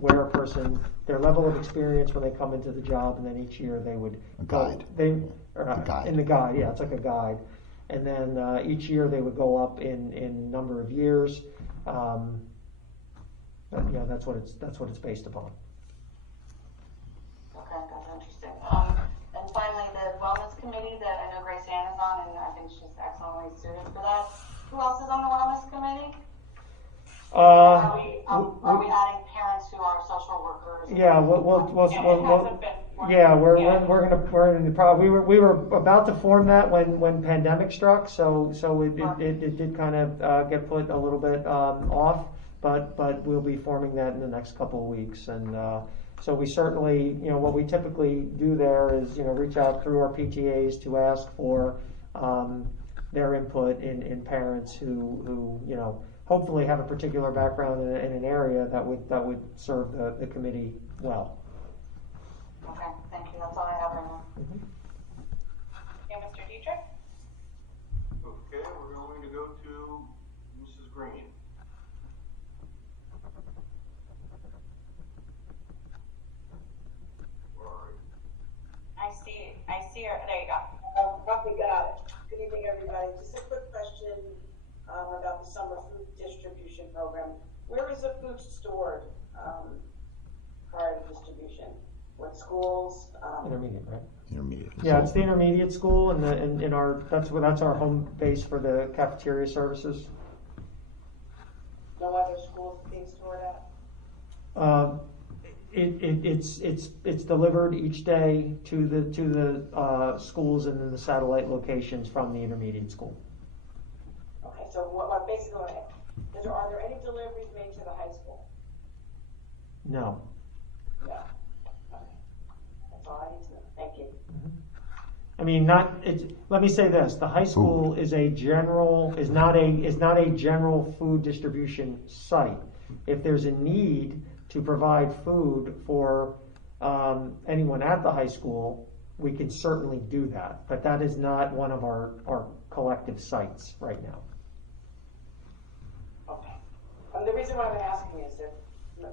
where a person, their level of experience when they come into the job, and then each year they would in the guide. Yeah, it's like a guide, and then each year they would go up in number of years. that's what it's based upon. Okay, that's interesting. And finally, the wellness committee that I know Grace Ann is on, and I think she's excellently suited for that. Who else is on the wellness committee? Are we adding parents who are social workers? Yeah, we're in the problem. We were about to form that when pandemic struck, so it did kind of get put a little bit off, but we'll be forming that in the next couple of weeks, and so we certainly, what we typically do there is reach out through our PTAs to ask for their input in parents who hopefully have a particular background in an area that would serve the committee well. Okay, thank you. That's all I have right now. Okay, Mr. Dietrich? Okay, we're going to go to Mrs. Green. Where are you? I see her. There you go. Roughly got it. Good evening, everybody. Just a quick question about the summer food distribution program. Where is the food stored prior to distribution? What schools? Intermediate, right? Intermediate. Yeah, it's the intermediate school, and in our that's our home base for the cafeteria services. No other schools being stored at? It's delivered each day to the schools and then the satellite locations from the intermediate school. Okay, so what basically are there any deliveries made to the high school? No. No. Okay. That's all I need to know. Thank you. I mean, let me say this: the high school is not a general food distribution site. If there's a need to provide food for anyone at the high school, we can certainly do that. But that is not one of our collective sites right now. Okay. The reason why I'm asking is that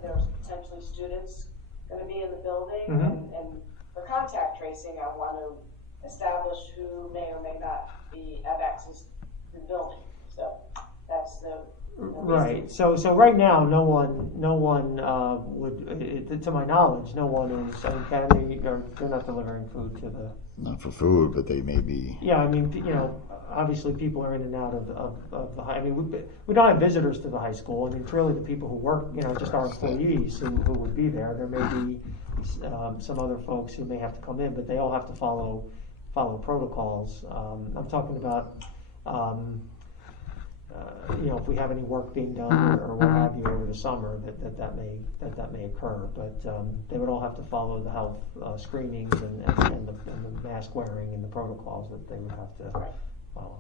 there's potentially students going to be in the building, and for contact tracing, I want to establish who may or may not have access to the building. So that's the right. So right now, no one would, to my knowledge, no one is. I mean, they're not delivering food to the. Not for food, but they may be. Yeah, I mean, obviously people are in and out of the high. I mean, we don't have visitors to the high school. I mean, it's really the people who work, just our employees who would be there. There may be some other folks who may have to come in, but they all have to follow protocols. I'm talking about, if we have any work being done or what have you over the summer, that may occur. But they would all have to follow the health screenings and the mask wearing and the protocols that they would have to follow.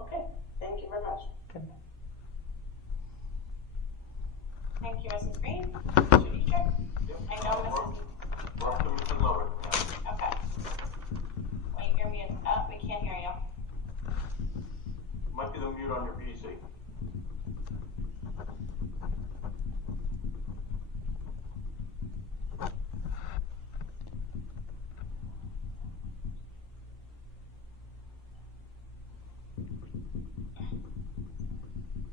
Okay. Thank you very much. Okay. Thank you, Mrs. Green. Mr. Dietrich? I know Mrs. Welcome to Lower. Okay. Wait, you're muted. Oh, we can't hear you. Might be the mute on your PC.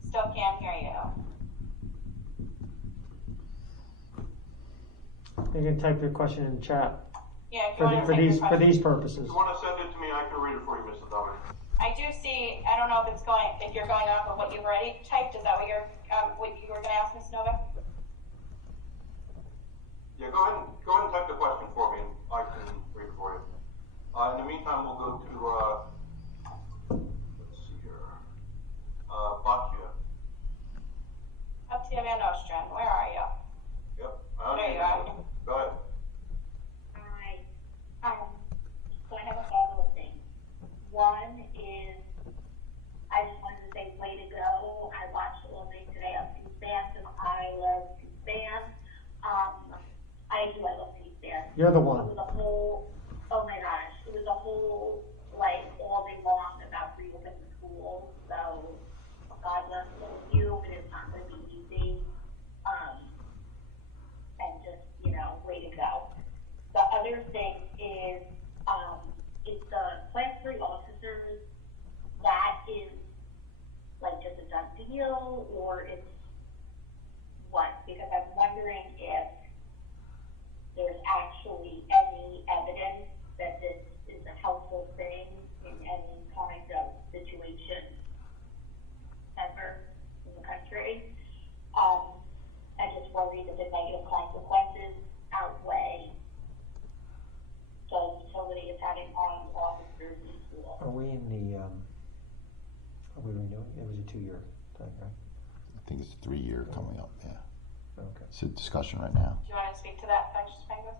Still can't hear you. You can type your question in the chat. Yeah, if you want to for type your these question. purposes. If you want to send it to me, I can read it for you, Mrs. Dahmer. I do see. I don't know if you're going off of what you've already typed. Is that what what you were going to ask, Ms. Novak? Yeah, go ahead and type the question for me, and I can read it for you. In the meantime, we'll go to let's see here, Batya. Batya Van Ostrand, where are you? Yep. There you are. Go ahead. Hi. So I have a couple of things. One is, I just wanted to say, way to go. I watched a little bit today of C-SPAN, and I love C-SPAN. I love C-SPAN. You're the one. It was a whole, oh my gosh, it was a whole, all day long about reopening schools. So, God bless you, but it's not going to be easy. And just, way to go. The other thing is the Class 3 officers, that is just a done deal, or it's because I'm wondering if there's actually any evidence that this is a helpful thing in any kind of situation ever in the country. I just worry that the negative consequences outweigh the utility of having armed officers in school. Are we in the, are we renewing? It was a 2-year thing, right? I think it's a 3-year coming up, yeah. Okay. It's a discussion right now. Do you want to speak to that, Dr. Spangos?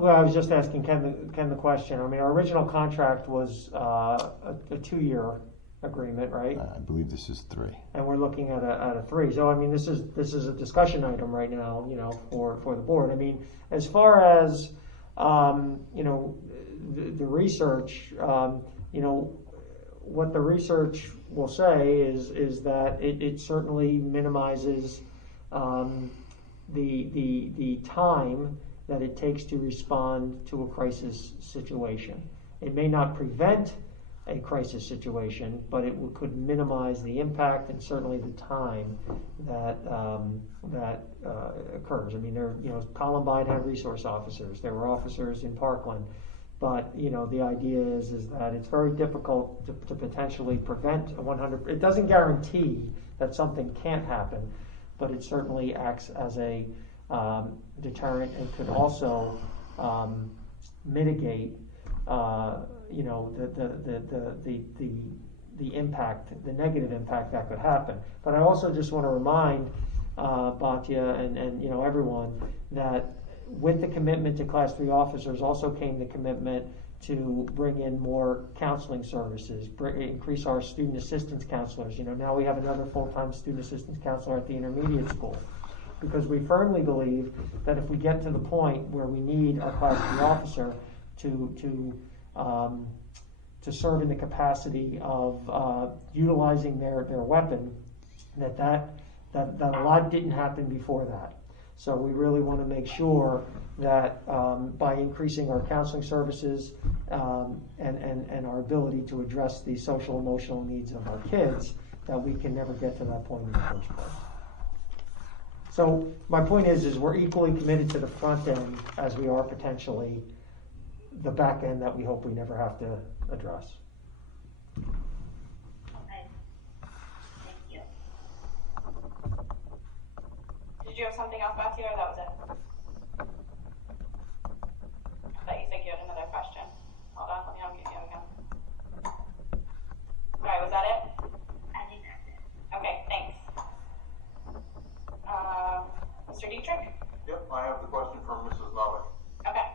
Well, I was just asking Ken the question. I mean, our original contract was a 2-year agreement, right? I believe this is 3. And we're looking at a 3. So I mean, this is a discussion item right now, you know, for the board. I mean, as far as you know, the research, you know, what the research will say is that it certainly minimizes the time that it takes to respond to a crisis situation. It may not prevent a crisis situation, but it could minimize the impact and certainly the time that occurs. I mean, Columbine had resource officers. There were officers in Parkland, but you know, the idea is that it's very difficult to potentially prevent a 100. It doesn't guarantee that something can't happen, but it certainly acts as a deterrent and could also mitigate, you know, the impact, the negative impact that could happen. But I also just want to remind Batya and you know, everyone that with the commitment to Class 3 officers also came the commitment to bring in more counseling services, increase our student assistance counselors. You know, now we have another full-time student assistance counselor at the intermediate school, because we firmly believe that if we get to the point where we need our Class 3 officer to serve in the capacity of utilizing their weapon, that a lot didn't happen before that. So we really want to make sure that by increasing our counseling services and our ability to address the social emotional needs of our kids, that we can never get to that point in the first place. So my point is we're equally committed to the front end as we are potentially the back end that we hope we never have to address. Okay. Thank you. Did you have something else, Batya, or that was it? I thought you said you had another question. Hold on, let me unmute you again. Alright, was that it? I think that's it. Okay, thanks. Mr. Dietrich? Yep, I have the question from Mrs. Novak. Okay.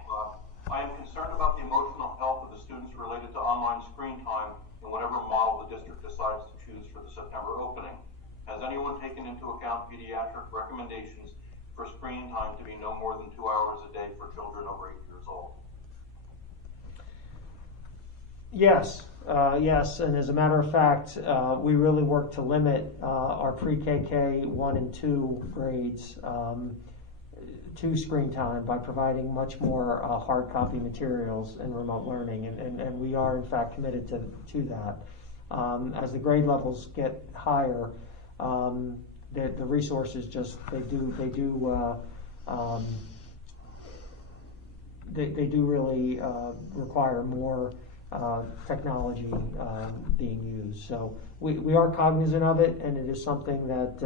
I am concerned about the emotional health of the students related to online screen time in whatever model the district decides to choose for the September opening. Has anyone taken into account pediatric recommendations for screen time to be no more than 2 hours a day for children over 8 years old? Yes, yes, and as a matter of fact, we really work to limit our pre-KK 1 and 2 grades to screen time by providing much more hard copy materials and remote learning, and we are in fact committed to that. As the grade levels get higher, the resources just they do really require more technology being used. So we are cognizant of it, and it is something that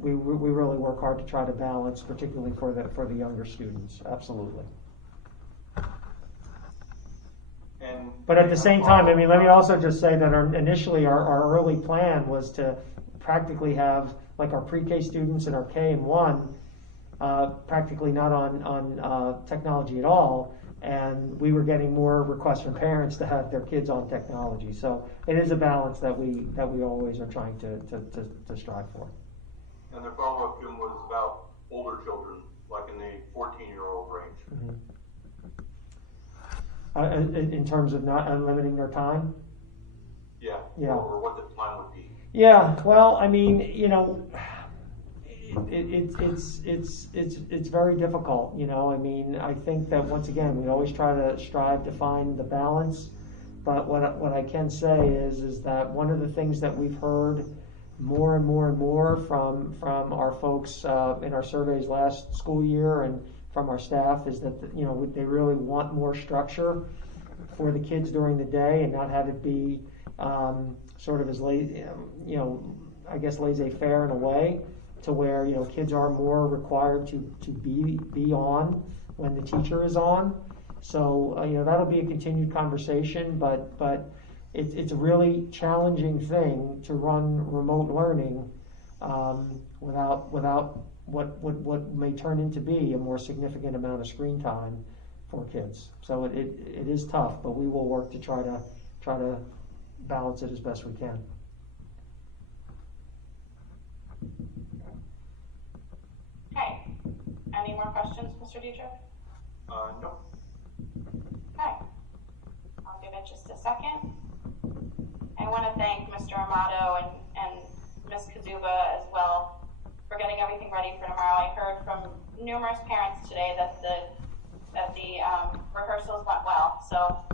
we really work hard to try to balance, particularly for the younger students. Absolutely. But at the same time, I mean, let me also just say that initially our early plan was to practically have like our pre-K students and our K and 1 practically not on technology at all, and we were getting more requests from parents to have their kids on technology. So it is a balance that we always are trying to strive for. And the follow-up, Jim, was about older children, like in the 14-year-old range. Mm-hmm. In terms of not limiting their time? Yeah. Yeah. Or what the time would be. Yeah. Well, I mean, you know, it's very difficult. You know, I mean, I think that once again we always try to strive to find the balance. But what I can say is that one of the things that we've heard more and more and more from our folks in our surveys last school year and from our staff is that they really want more structure for the kids during the day and not have it be sort of as I guess laissez-faire in a way, to where kids are more required to be on when the teacher is on. So that'll be a continued conversation, but it's a really challenging thing to run remote learning without what may turn into be a more significant amount of screen time for kids. So it is tough, but we will work to try to balance it as best we can. Okay. Any more questions, Mr. Dietrich? No. Okay. I'll give it just a second. I want to thank Mr. Amato and Ms. Kazuba as well for getting everything ready for tomorrow. I heard from numerous parents today that the rehearsals went well. So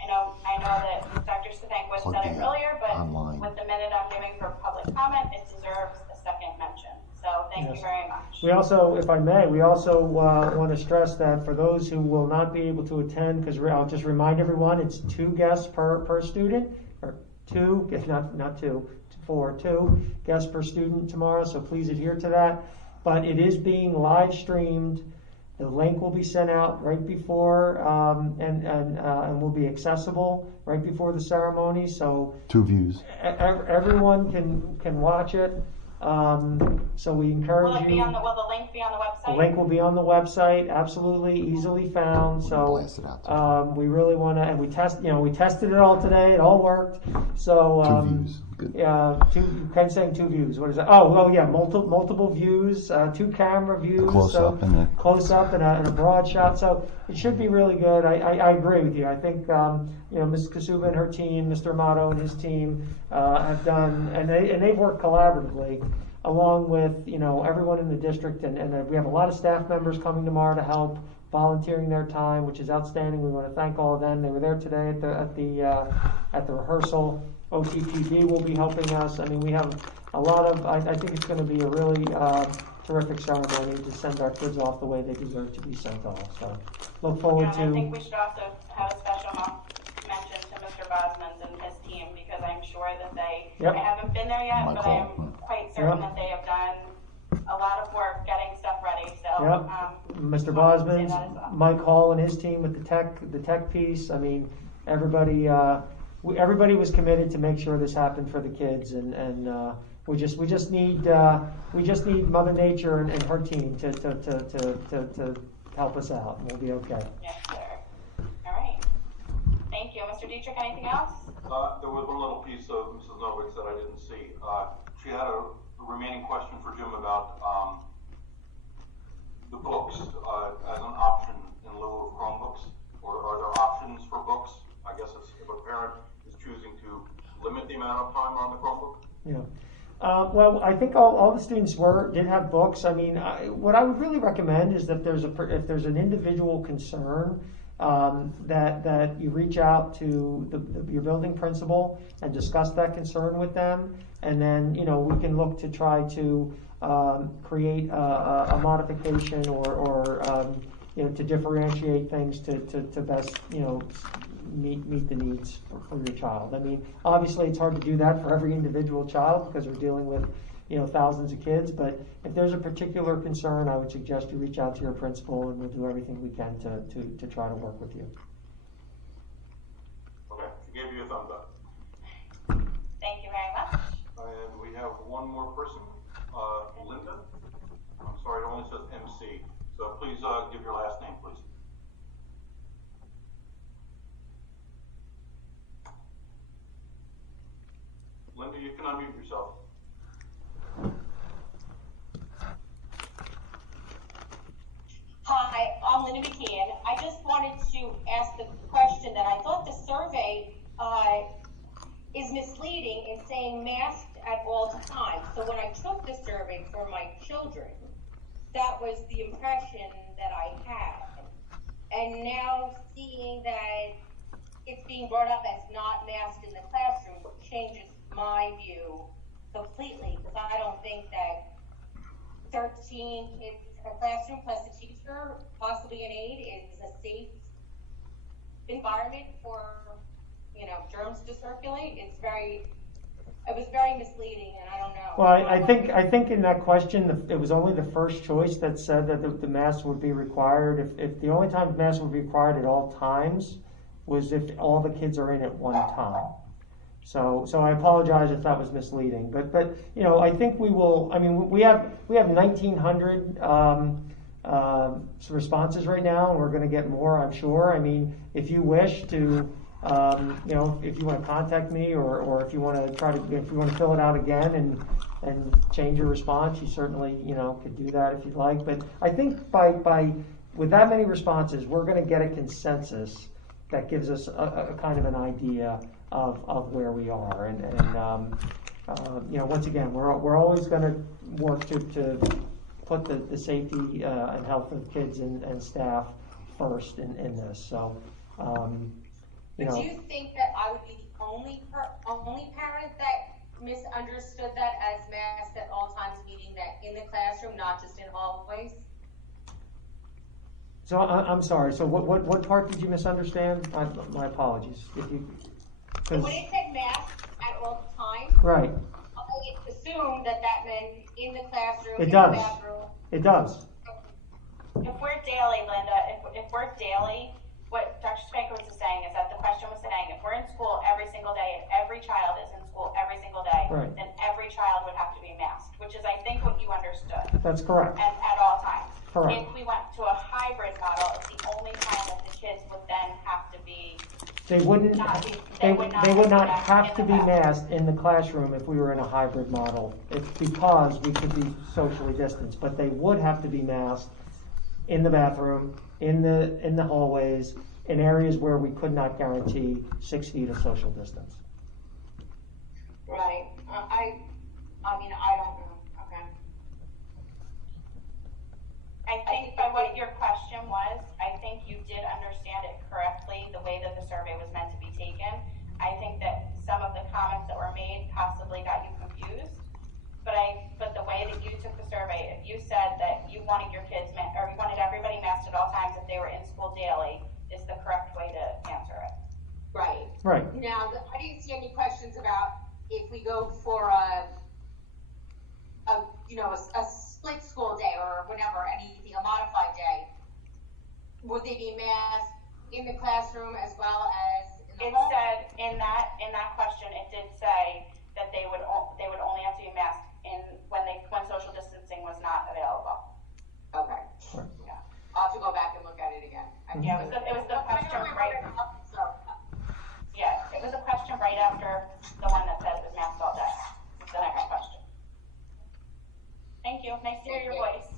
I know that Dr. Stefankiewicz said it earlier, but with the minute I'm giving for public comment, it deserves a second mention. So thank you very much. We also, if I may, want to stress that for those who will not be able to attend, because I'll just remind everyone, it's 2 guests per student, or 2, if not 2 guests per student tomorrow. So please adhere to that. But it is being live streamed. The link will be sent out right before, and will be accessible right before the ceremony. So 2 views. Everyone can watch it. So we encourage you. Will the link be on the website? The link will be on the website, absolutely easily found. So we really want to, and we tested it all today. It all worked. So 2 views. Good. Ken's saying 2 views. What is that? Oh yeah, multiple views, 2 camera views. Close up and a broad shot. So it should be really good. I agree with you. I think Ms. Kasuba and her team, Mr. Amato and his team have done, and they've worked collaboratively along with everyone in the district, and we have a lot of staff members coming tomorrow to help, volunteering their time, which is outstanding. We want to thank all of them. They were there today at the rehearsal. OTPB will be helping us. I mean, we have a lot of. I think it's going to be a really terrific ceremony to send our kids off the way they deserve to be sent off. So look forward to. I think we should also have a special mention to Mr. Bosmans and his team, because I'm sure that I haven't been there yet, but I am quite certain that they have done a lot of work getting stuff ready. So Mr. Bosmans, Mike Hall and his team with the tech piece. I mean, everybody was committed to make sure this happened for the kids, and we just need Mother Nature and her team to help us out, and we'll be okay. Yes, sir. All right. Thank you, Mr. Dietrich. Anything else? There was one little piece of Mrs. Novik that I didn't see. She had a remaining question for Jim about the books as an option in lieu of Chromebooks, or are there options for books? I guess if a parent is choosing to limit the amount of time on the Chromebook. Yeah. Well, I think all the students did have books. I mean, what I would really recommend is that if there's an individual concern, that you reach out to your building principal and discuss that concern with them, and then we can look to try to create a modification or to differentiate things to best meet the needs for your child. I mean, obviously it's hard to do that for every individual child because we're dealing with thousands of kids, but if there's a particular concern, I would suggest you reach out to your principal, and we'll do everything we can to try to work with you. Okay, she gave you a thumbs up. Thank you very much. And we have one more person, Linda. I'm sorry, it only says MC. So please give your last name, please. Linda, you can unmute yourself. Hi, I'm Linda McKeon. I just wanted to ask the question that I thought the survey is misleading in saying masked at all times. So when I took the survey for my children, that was the impression that I had. And now seeing that it's being brought up as not masked in the classroom changes my view completely, because I don't think that 13 kids in a classroom plus a teacher, possibly an aide, is a safe environment for, germs to circulate. It was very misleading, and I don't know. Well, I think in that question, it was only the first choice that said that the mask would be required. If the only time mask would be required at all times was if all the kids are in at one time. So I apologize if that was misleading. But I think we will. I mean, we have 1,900 responses right now, and we're going to get more, I'm sure. I mean, if you wish to. If you want to contact me or if you want to fill it out again and change your response, you certainly, could do that if you'd like. But I think by with that many responses, we're going to get a consensus that gives us a kind of an idea of where we are. And once again, we're always going to work to put the safety and health of kids and staff first in this. So. Do you think that I would be the only parent that misunderstood that as masked at all times, meaning that in the classroom, not just in hallways? So I'm sorry. So what part did you misunderstand? My apologies. When it said masked at all times, right? I assumed that meant in the classroom. It does. The bathroom. It does. If we're daily, Linda, if we're daily. What Dr. Spankowitz is saying is that the question was saying, if we're in school every single day, if every child is in school every single day, right, then every child would have to be masked, which is, I think, what you understood. That's correct. And at all times. Correct. If we went to a hybrid model, it's the only time that the kids would then have to be. They would not have to be masked in the classroom if we were in a hybrid model. It's because we could be socially distanced, but they would have to be masked in the bathroom, in the hallways, in areas where we could not guarantee 6 feet of social distance. Right. I mean, I don't know. Okay. I think by what your question was, I think you did understand it correctly, the way that the survey was meant to be taken. I think that some of the comments that were made possibly got you confused. But the way that you took the survey, if you said that you wanted your kids or you wanted everybody masked at all times if they were in school daily, is the correct way to answer it. Right. Right. Now, I didn't see any questions about if we go for a split school day or whatever, anything, a modified day. Would they be masked in the classroom as well as in the It said in that question, it did say that they would only have to be masked when social distancing was not available. Okay. Sure. Yeah. I'll have to go back and look at it again. Yeah, it was the question right. Yeah, it was a question right after the one that said it was masked all day. It's the next question. Thank you. Nice to hear your voice.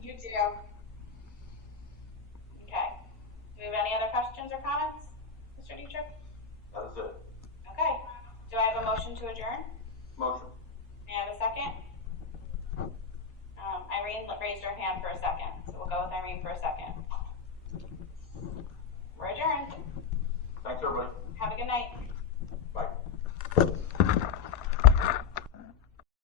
You too. Okay. Do we have any other questions or comments, Mr. Dietrich? That is it. Okay. Do I have a motion to adjourn? Motion. May I have a second? Irene raised her hand for a second, so we'll go with Irene for a second. We're adjourned. Thanks, everybody. Have a good night.